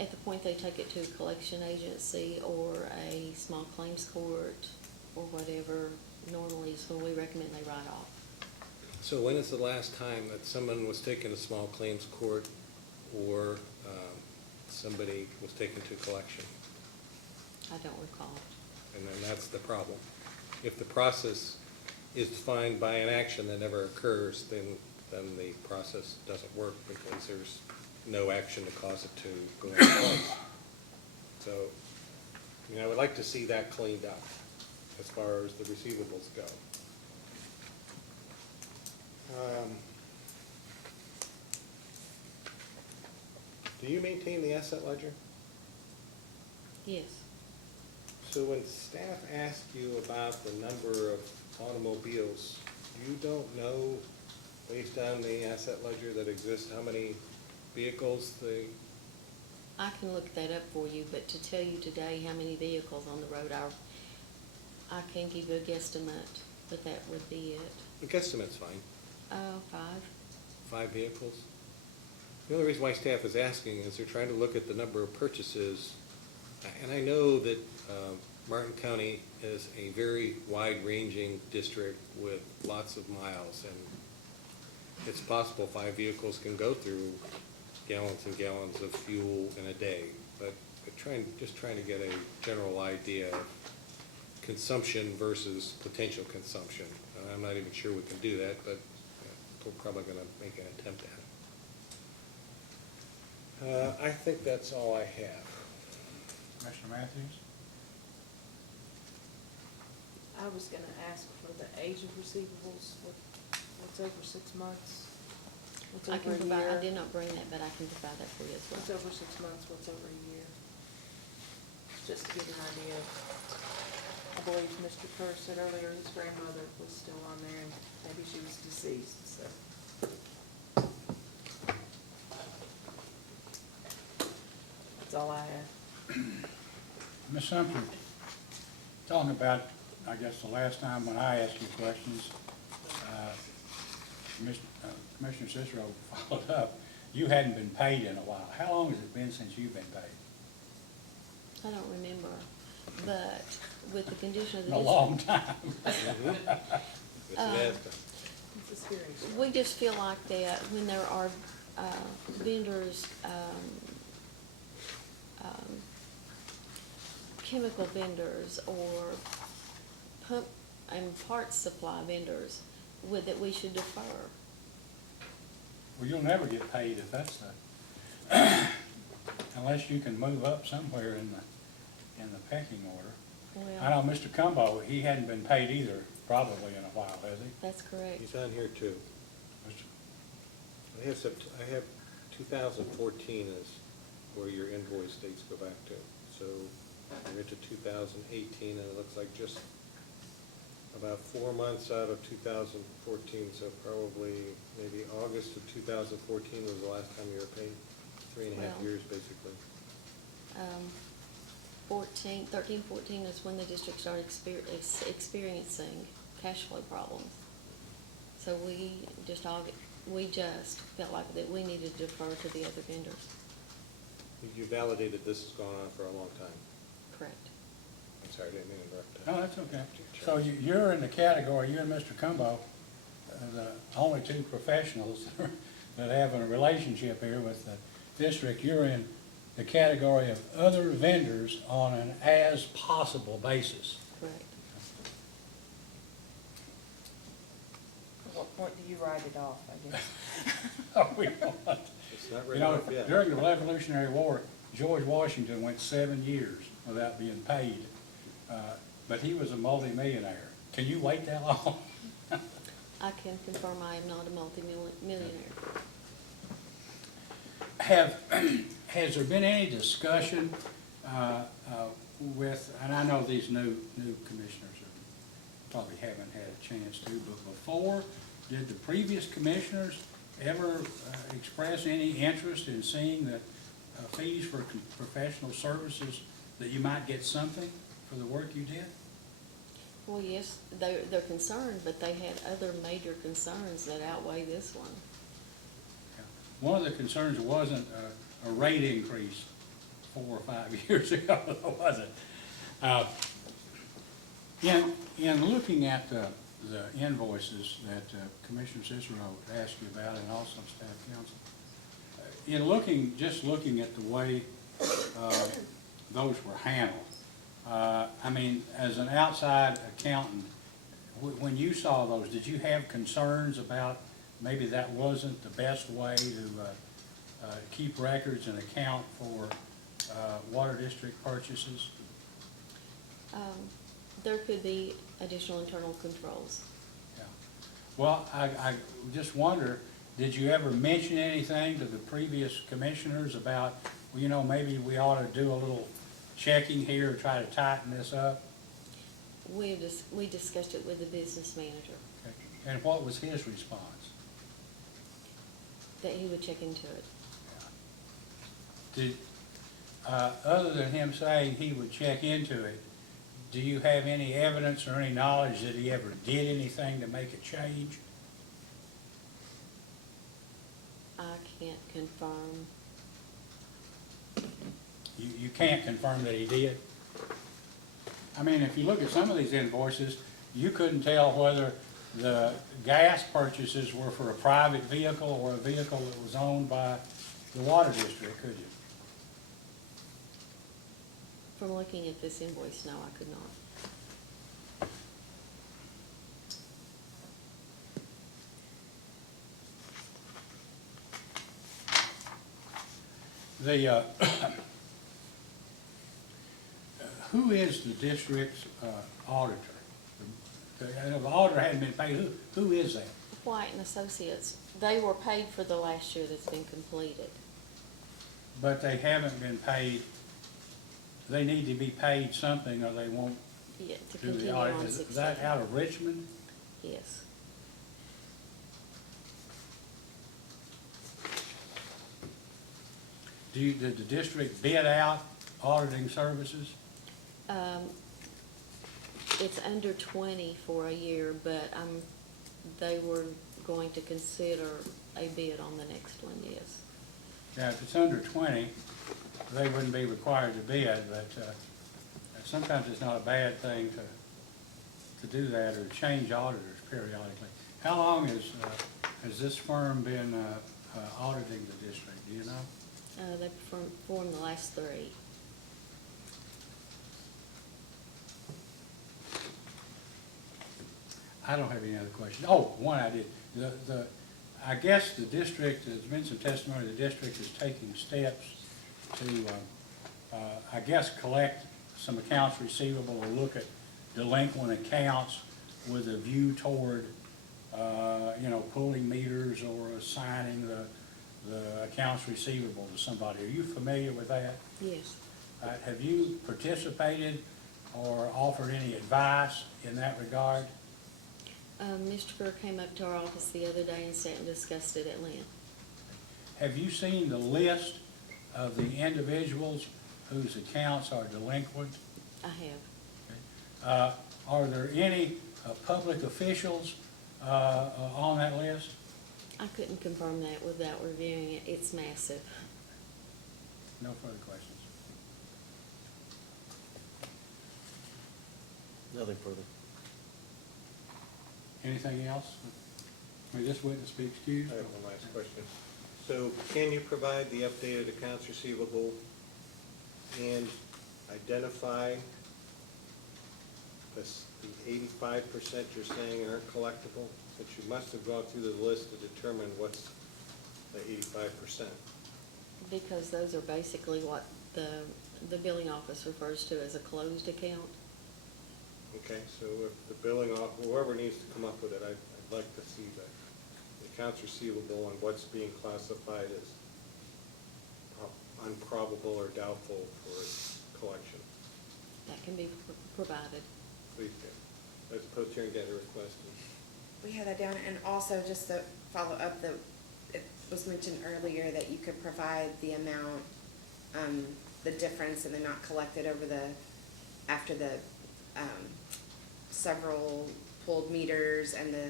At the point they take it to a collection agency or a small claims court or whatever, normally is when we recommend they write off. So when is the last time that someone was taken to small claims court or somebody was taken to collection? I don't recall. And then that's the problem. If the process is defined by an action that never occurs, then the process doesn't work because there's no action to cause it to go into place. So, I mean, I would like to see that cleaned up as far as the receivables go. Do you maintain the asset ledger? Yes. So when staff asked you about the number of automobiles, you don't know, based on the asset ledger that exists, how many vehicles they, I can look that up for you, but to tell you today how many vehicles on the road I can give you a guesstimate, but that would be it. the guesstimate's fine, 5. 5 vehicles. The only reason why staff is asking is they're trying to look at the number of purchases. And I know that Martin County is a very wide-ranging district with lots of miles, and it's possible 5 vehicles can go through gallons and gallons of fuel in a day. But just trying to get a general idea of consumption versus potential consumption. I'm not even sure we can do that, but we're probably going to make an attempt at it. I think that's all I have. Mr. Matthews? I was gonna ask for the age of receivables, what's over 6 months? What's I over can a provide, I year? did not bring that, but I can provide that for you as What's well. over 6 months, what's over a year? Just to get an idea. I believe Mr. Kerr said earlier his grandmother was still on there and maybe she was deceased, so. That's all I have. Ms. Sumter, talking about, I guess, the last time when I asked you questions, Commissioner Cicero followed up, you hadn't been paid in a while. How long has it been since you've been paid? I don't remember, but with the condition of the A district. long time. Yes, it has been. It's a hearing. We just feel like that when there are vendors, chemical vendors or pump and parts supply vendors, that we should defer. Well, you'll never get paid if that's the, unless you can move up somewhere in the pecking order. I know Mr. Cumbo, he hadn't been paid either, probably in a while, has he? That's correct. He's on here too. I have 2014 is where your invoice dates go back to. So we're into 2018, and it looks like just about 4 months out of 2014, so probably maybe August of 2014 was the last time you were paid. 3.5 Well. years, basically. 13, 14 is when the district started experiencing cash flow problems. So we just felt like that we needed to defer to the other vendors. You validated this has gone on for a long time. Correct. I'm sorry, I didn't mean to interrupt. No, that's okay. So you're in the category, you and Mr. Cumbo, the only two professionals that have a relationship here with the district. You're in the category of other vendors on an as-possible basis. Correct. At what point do you write it off, I guess? We don't- It's not You written know, off yet. during the Revolutionary War, George Washington went 7 years without being paid, but he was a multimillionaire. Can you wait that long? I can confirm I am not a multi-millionaire. Has there been any discussion with, and I know these new commissioners probably haven't had a chance to, but before, did the previous commissioners ever express any interest in seeing that fees for professional services, that you might get something for the work you did? Well, yes, they're concerned, but they had other major concerns that outweigh this one. One of the concerns wasn't a rate increase 4 or 5 years ago, was it? In looking at the invoices that Commissioner Cicero asked you about, and also staff council, just looking at the way those were handled, I mean, as an outside accountant, when you saw those, did you have concerns about maybe that wasn't the best way to keep records and account for water district purchases? There could be additional internal controls. Yeah. Well, I just wonder, did you ever mention anything to the previous commissioners about, well, you know, maybe we ought to do a little checking here, try to tighten this up? We discussed it with the business manager, Okay. And what was his response? that he would check into it. Did, other than him saying he would check into it, do you have any evidence or any knowledge that he ever did anything to make a change? I can't confirm. You can't confirm that he did? I mean, if you look at some of these invoices, you couldn't tell whether the gas purchases were for a private vehicle or a vehicle that was owned by the water district, could you? From looking at this invoice, no, I could not. The, who is the district's auditor? If the auditor hadn't been paid, who is that? White and Associates, they were paid for the last year that's been completed. But they haven't been paid, they need to be paid something or they won't Yeah, to do the continue audit. on Is 6/7. that out of Richmond? Yes. Did the district bid out auditing services? It's under 20 for a year, but they were going to consider a bid on the next one, yes. Now, if it's under 20, they wouldn't be required to bid, but sometimes it's not a bad thing to do that or change auditors periodically. How long has this firm been auditing the district, do you know? They performed the last 3. I don't have any other questions. Oh, one I did. I guess the district, there's been some testimony, the district is taking steps to, I guess, collect some accounts receivable or look at delinquent accounts with a view toward, pulling meters or assigning the accounts receivable to somebody. Are you familiar with that? Yes. Have you participated or offered any advice in that regard? Mr. Kerr came up to our office the other day and sat and discussed it at length. Have you seen the list of the individuals whose accounts are delinquent? I have. Are there any public officials on that list? I couldn't confirm that without reviewing it. It's massive. No further questions. Nothing further. Anything else? May this witness be excused? I have one last question. So can you provide the updated accounts receivable and identify the 85% you're saying aren't collectible? But you must have gone through the list to determine what's the 85%. Because those are basically what the billing office refers to as a closed account. Okay, so if the billing, whoever needs to come up with it, I'd like to see the accounts receivable and what's being classified as improbable or doubtful for collection. That can be provided. Please do. I suppose you're going to get a request. We had that down, and also just to follow up, it was mentioned earlier that you could provide the amount, the difference and the not collected after the, several pulled meters and the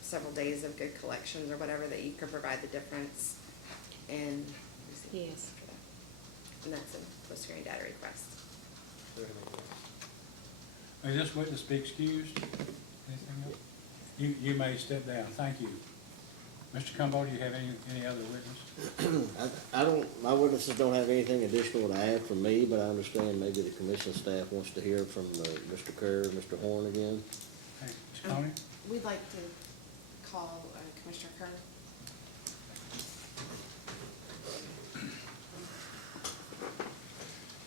several days of good collections or whatever, that you could provide the difference and. Yes. And that's a post-hearing data request. Is there anything else? May this witness be excused? Anything else? You may step down. Thank you. Mr. Cumbo, do you have any other witness? I don't, my witnesses don't have anything additional to add from me, but I understand maybe the commission staff wants to hear from Mr. Kerr, Mr. Horn again. Hey, Ms. Coney? We'd like to call Commissioner Kerr.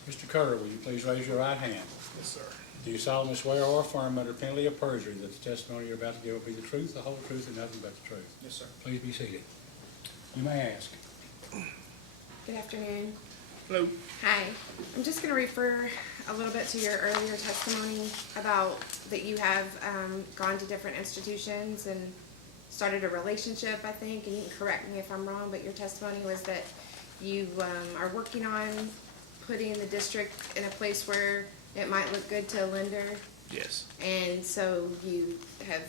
Mr. Kerr, will you please raise your right hand? Yes, sir. Do you solemnly swear or affirm under penalty of perjury that the testimony you're about to give will be the truth, the whole truth, and nothing but the truth? Yes, sir. Please be seated. You may ask. Good afternoon. Hello. Hi. I'm just going to refer a little bit to your earlier testimony about that you have gone to different institutions and started a relationship, I think, and you can correct me if I'm wrong, but your testimony was that you are working on putting the district in a place where it might look good to a lender, Yes. and so you have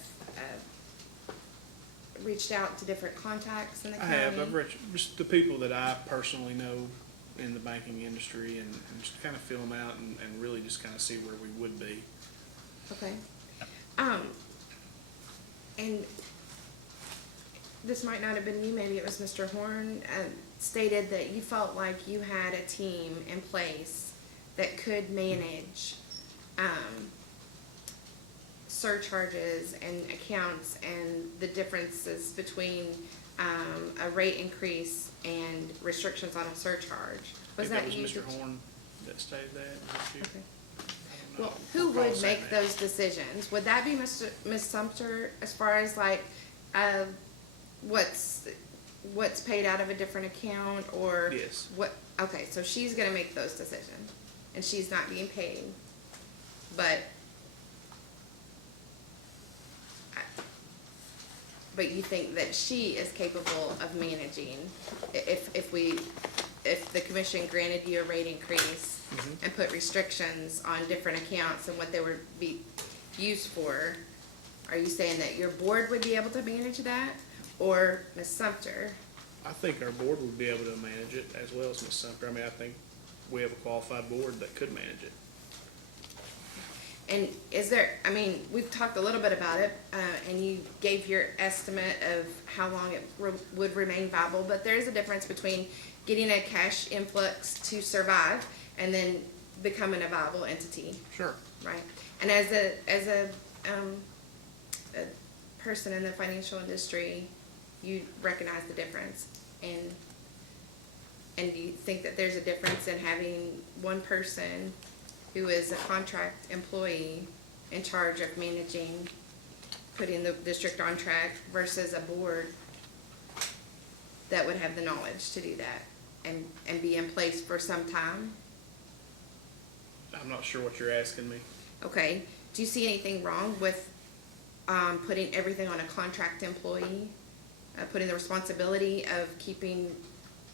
reached out to different contacts in the I county? have. I've reached just the people that I personally know in the banking industry and just kind of feel them out and really just kind of see where we would be. Okay. And this might not have been you, maybe it was Mr. Horn, stated that you felt like you had a team in place that could manage, surcharges and accounts and the differences between, a rate increase and restrictions on a surcharge. Was I that think you? that was Mr. Horn that stated that. Was you? Okay. I don't know. Well, who Recall would saying make that. those decisions? Would that be Ms. Sumter, as far as like, what's paid out of a different account, or? Yes. What, okay, so she's gonna make those decisions, and she's not being paid, but you think that she is capable of managing, if the commission granted you a rate increase and put restrictions on different accounts and what they would be used for, are you saying that your board would be able to manage that, or Ms. Sumter? I think our board would be able to manage it as well as Ms. Sumter. I mean, I think we have a qualified board that could manage it. And is there, I mean, we've talked a little bit about it, and you gave your estimate of how long it would remain viable, but there is a difference between getting a cash influx to survive and then becoming a viable entity, Sure. right? And as a person in the financial industry, you recognize the difference, and do you think that there's a difference in having one person who is a contract employee in charge of managing, putting the district on track, versus a board that would have the knowledge to do that and be in place for some time? I'm not sure what you're asking me. Okay, do you see anything wrong with putting everything on a contract employee? Putting the responsibility of keeping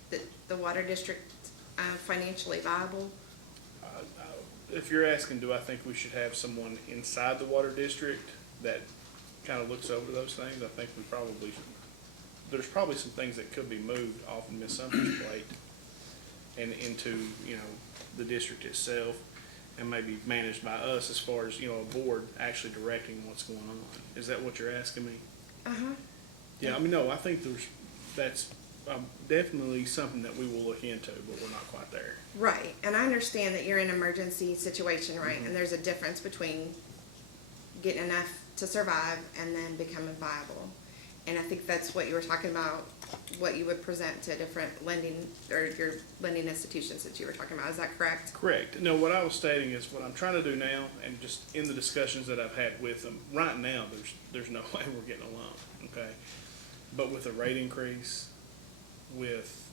the water district financially viable? If you're asking, do I think we should have someone inside the water district that kind of looks over those things, I think we probably should. There's probably some things that could be moved off of Ms. Sumter's plate and into, the district itself, and maybe managed by us as far as, a board actually directing what's going on. Is that what you're asking me? Uh-huh. Yeah, I mean, no, I think that's definitely something that we will look into, but we're not quite there. Right, and I understand that you're in an emergency situation, right, and there's a difference between getting enough to survive and then becoming viable. And I think that's what you were talking about, what you would present to different lending, or your lending institutions that you were talking about, is that correct? Correct. No, what I was stating is what I'm trying to do now, and just in the discussions that I've had with them, right now, there's no way we're getting a loan, okay? But with a rate increase, with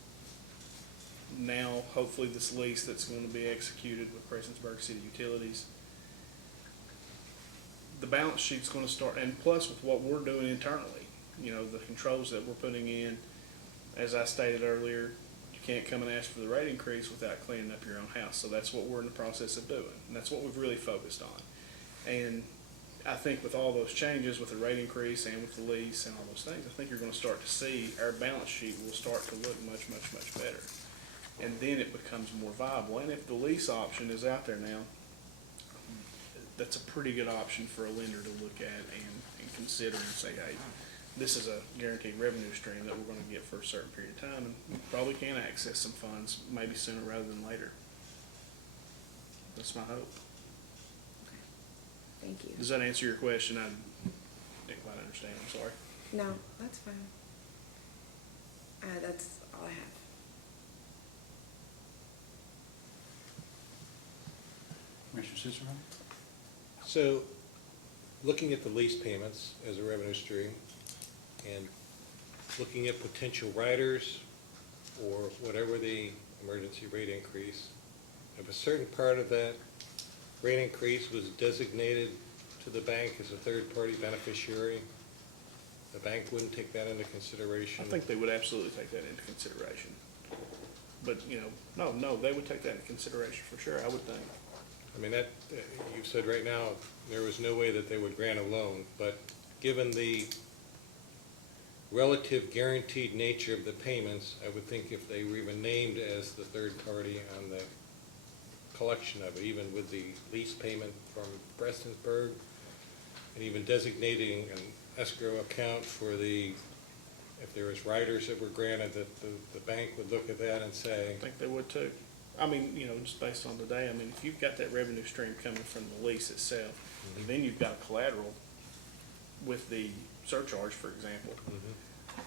now hopefully this lease that's going to be executed with Prestonsburg City Utilities, the balance sheet's going to start, and plus with what we're doing internally, you know, the controls that we're putting in, as I stated earlier, you can't come and ask for the rate increase without cleaning up your own house. So that's what we're in the process of doing, and that's what we've really focused on. And I think with all those changes, with the rate increase and with the lease and all those things, I think you're going to start to see our balance sheet will start to look much, much, much better. And then it becomes more viable. And if the lease option is out there now, that's a pretty good option for a lender to look at and consider and say, hey, this is a guaranteed revenue stream that we're going to get for a certain period of time, and we probably can access some funds maybe sooner rather than later. That's my hope. Thank you. Does that answer your question? I didn't quite understand, I'm sorry. No, that's fine. That's all I have. Commissioner Cicero? So, looking at the lease payments as a revenue stream and looking at potential riders or whatever the emergency rate increase, if a certain part of that rate increase was designated to the bank as a third-party beneficiary, the bank wouldn't take that into consideration? I think they would absolutely take that into consideration. But, you know, no, they would take that into consideration for sure, I would think. I mean, that, you've said right now, there was no way that they would grant a loan, but given the relative guaranteed nature of the payments, I would think if they were even named as the third party on the collection of it, even with the lease payment from Prestonsburg, and even designating an escrow account for the, if there was riders that were granted, that the bank would look at that and say, I think they would too. I mean, you know, just based on today, I mean, if you've got that revenue stream coming from the lease itself, and then you've got a collateral with the surcharge, for example,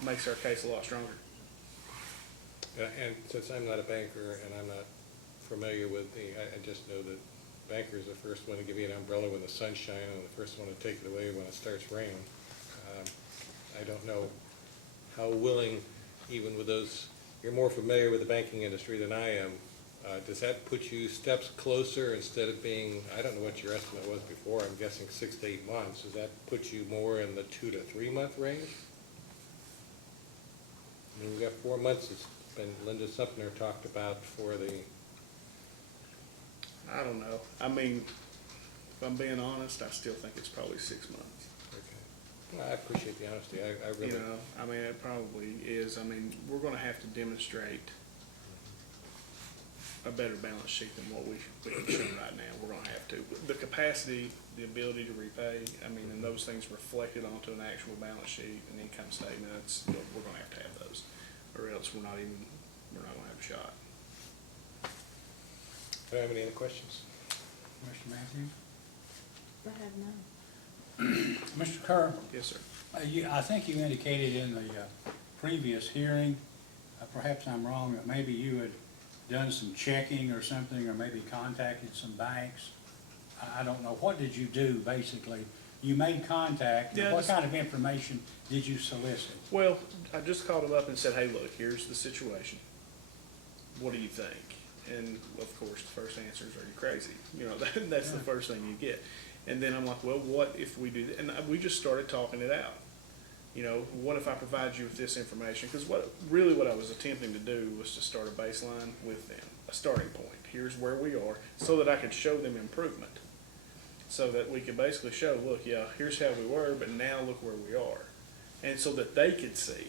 makes our case a lot stronger. and since I'm not a banker and I'm not familiar with I just know that bankers are the first one to give you an umbrella when the sun's shining and the first one to take it away when it starts raining. I don't know how willing, even with those, you're more familiar with the banking industry than I am. Does that put you steps closer instead of being, I don't know what your estimate was before, I'm guessing 6 to 8 months. Does that put you more in the 2 to 3 month range? I mean, we've got 4 months, it's been, Linda Sumner talked about for the, I don't know. I mean, if I'm being honest, I still think it's probably 6 months. okay. Well, I appreciate the honesty, I really. You know, I mean, it probably is. I mean, we're gonna have to demonstrate a better balance sheet than what we can show right now. We're gonna have to. The capacity, the ability to repay, I mean, and those things reflected onto an actual balance sheet and income statement, we're gonna have to have those, or else we're not gonna have a shot. Do I have any other questions? Mr. Matthews? I have none. Mr. Kerr, Yes, sir. I think you indicated in the previous hearing, perhaps I'm wrong, that maybe you had done some checking or something, or maybe contacted some banks. I don't know. What did you do, basically? You made contact. Yeah, What just- kind of information did you solicit? Well, I just called him up and said, hey, look, here's the situation. What do you think? And of course, the first answer is, are you crazy? You know, that's the first thing you get. And then I'm like, well, what if we do that? And we just started talking it out. You know, what if I provide you with this information? Because what I was attempting to do was to start a baseline with them, a starting point. Here's where we are, so that I could show them improvement. So that we could basically show, look, yeah, here's how we were, but now look where we are. And so that they could see,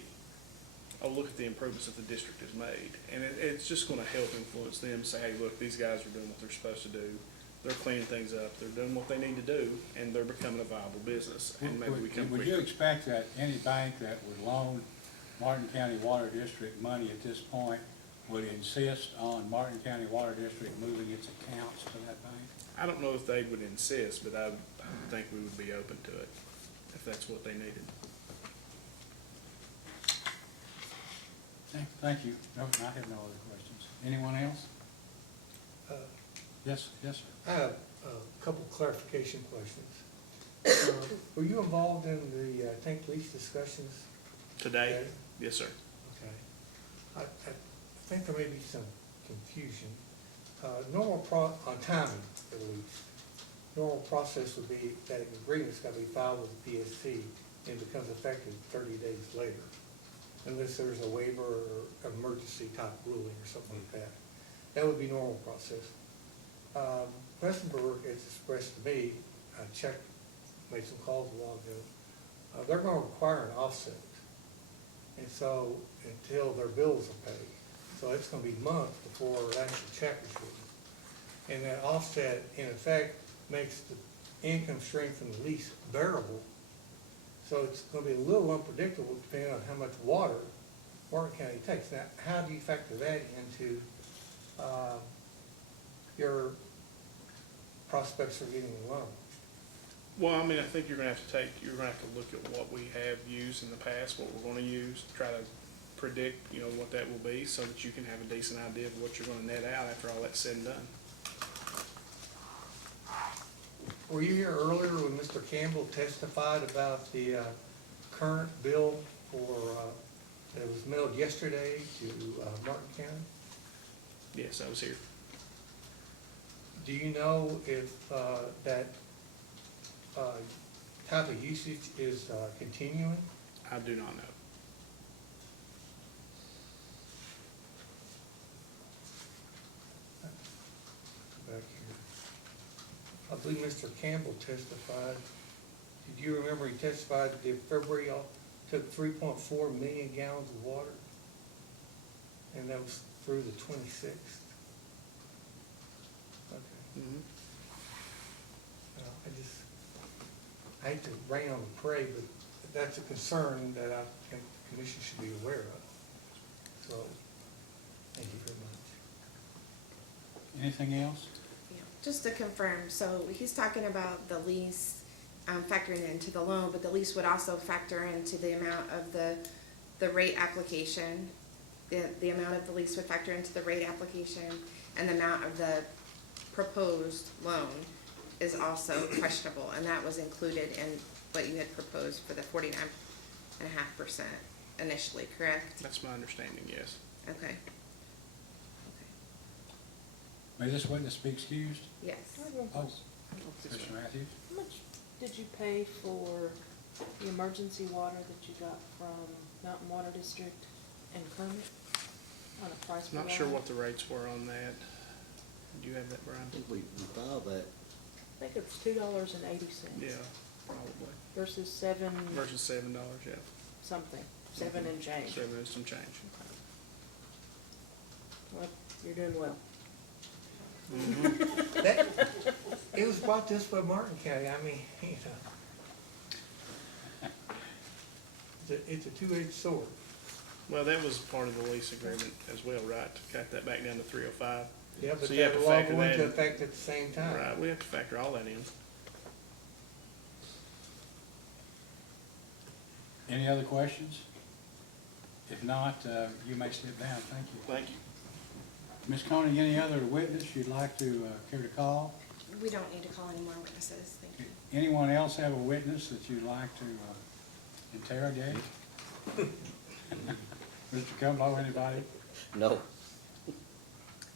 oh, look at the improvements that the district has made. And it's just gonna help influence them, say, hey, look, these guys are doing what they're supposed to do. they're cleaning things up, they're doing what they need to do, and they're becoming a viable business, and maybe we can Would you quickly. expect that any bank that would loan Martin County Water District money at this point would insist on Martin County Water District moving its accounts to that bank? I don't know if they would insist, but I would think we would be open to it, if that's what they needed. Okay, thank you. No, I have no other questions. Anyone else? Uh, Yes, yes, sir. I have a couple clarification questions. Were you involved in the, I think, lease discussions? Today? today? Yes, sir. Okay. I think there may be some confusion. On timing, at least, normal process would be that an agreement's gotta be filed with the PSC and becomes effective 30 days later, unless there's a waiver or emergency type ruling or something like that. That would be normal process. Prestonburg has expressed to me, I checked, made some calls a while ago, they're gonna require an offset. And so, until their bills are paid. So it's gonna be months before an actual check is written. And that offset, in effect, makes the income stream from the lease bearable. So it's gonna be a little unpredictable depending on how much water Martin County takes. Now, how do you factor that into, your prospects for getting a loan? Well, I mean, I think you're gonna have to look at what we have used in the past, what we're gonna use, try to predict, what that will be, so that you can have a decent idea of what you're gonna net out after all that's said and done. Were you here earlier when Mr. Campbell testified about the current bill for, that was mailed yesterday to Martin County? Yes, I was here. Do you know if that type of usage is continuing? I do not know. Back here. I believe Mr. Campbell testified. Did you remember he testified that in February y'all took 3.4 million gallons of water? And that was through the 26th. Okay. Mhm. I hate to rain on the parade, but that's a concern that I think the commission should be aware of. So, thank you very much. Anything else? Yeah, just to confirm, so he's talking about the lease factoring into the loan, but the lease would also factor into the amount of the rate application. The amount of the lease would factor into the rate application, and the amount of the proposed loan is also questionable, and that was included in what you had proposed for the 49.5% initially, correct? That's my understanding, yes. Okay. May this witness be excused? Yes. Oh, Mr. Matthews? How much did you pay for the emergency water that you got from Mountain Water District and Kermit on a price per Not gallon? sure what the rates were on that. Do you have that, Brian? I think we filed that. I think it's $2.80. Yeah, probably. Versus $7 Versus $7, yeah. something, 7 and change. 7 and some change. Well, you're doing well. It was brought to us by Martin County, I mean, it's a two-edged sword. Well, that was part of the lease agreement as well, right? To cut that back down to 305. Yeah, but So you have that to will all factor go that into in. effect at the same time. Right, we have to factor all that in. Any other questions? If not, you may step down. Thank you. Thank you. Ms. Koenig, any other witness you'd like to care to call? We don't need to call any more witnesses, thank you. Anyone else have a witness that you'd like to interrogate? Mr. Cumbo, anybody? No,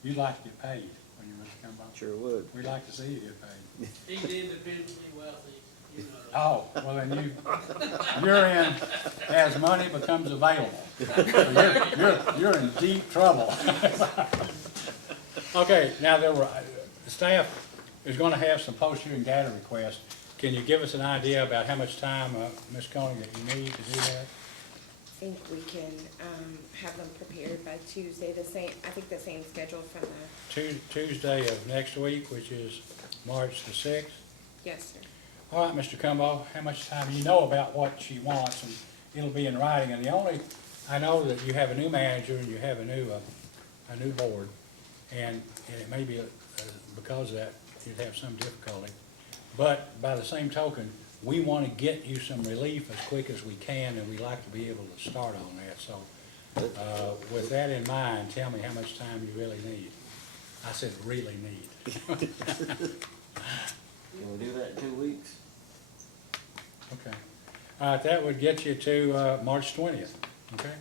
You'd like to get paid, when you Mr. Cumbo? sure would. We'd like to see you get paid. He's independently wealthy, you know. Oh, well then you're in as money becomes available. So you're in deep trouble. Okay, now the staff is gonna have some post-hearing data requests. Can you give us an idea about how much time, Ms. Koenig, that you need to do that? I think we can have them prepared by Tuesday, I think the same schedule from the, Tuesday of next week, which is March the 6th. Yes, sir. All right, Mr. Cumbo, how much time, you know about what she wants, and it'll be in writing, and the only, I know that you have a new manager and you have a new board, and it may be, because of that, you'd have some difficulty. But by the same token, we want to get you some relief as quick as we can, and we'd like to be able to start on that, so, with that in mind, tell me how much time you really need. I said really need. Can we do that in 2 weeks? Okay. All right, that would get you to March 20th, okay?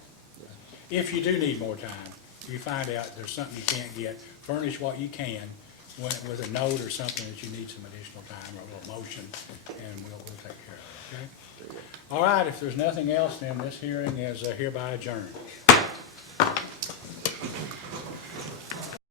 If you do need more time, if you find out there's something you can't get, furnish what you can with a note or something that you need some additional time or a little motion, and we'll take care of it, okay? All right, if there's nothing else, then this hearing is hereby adjourned.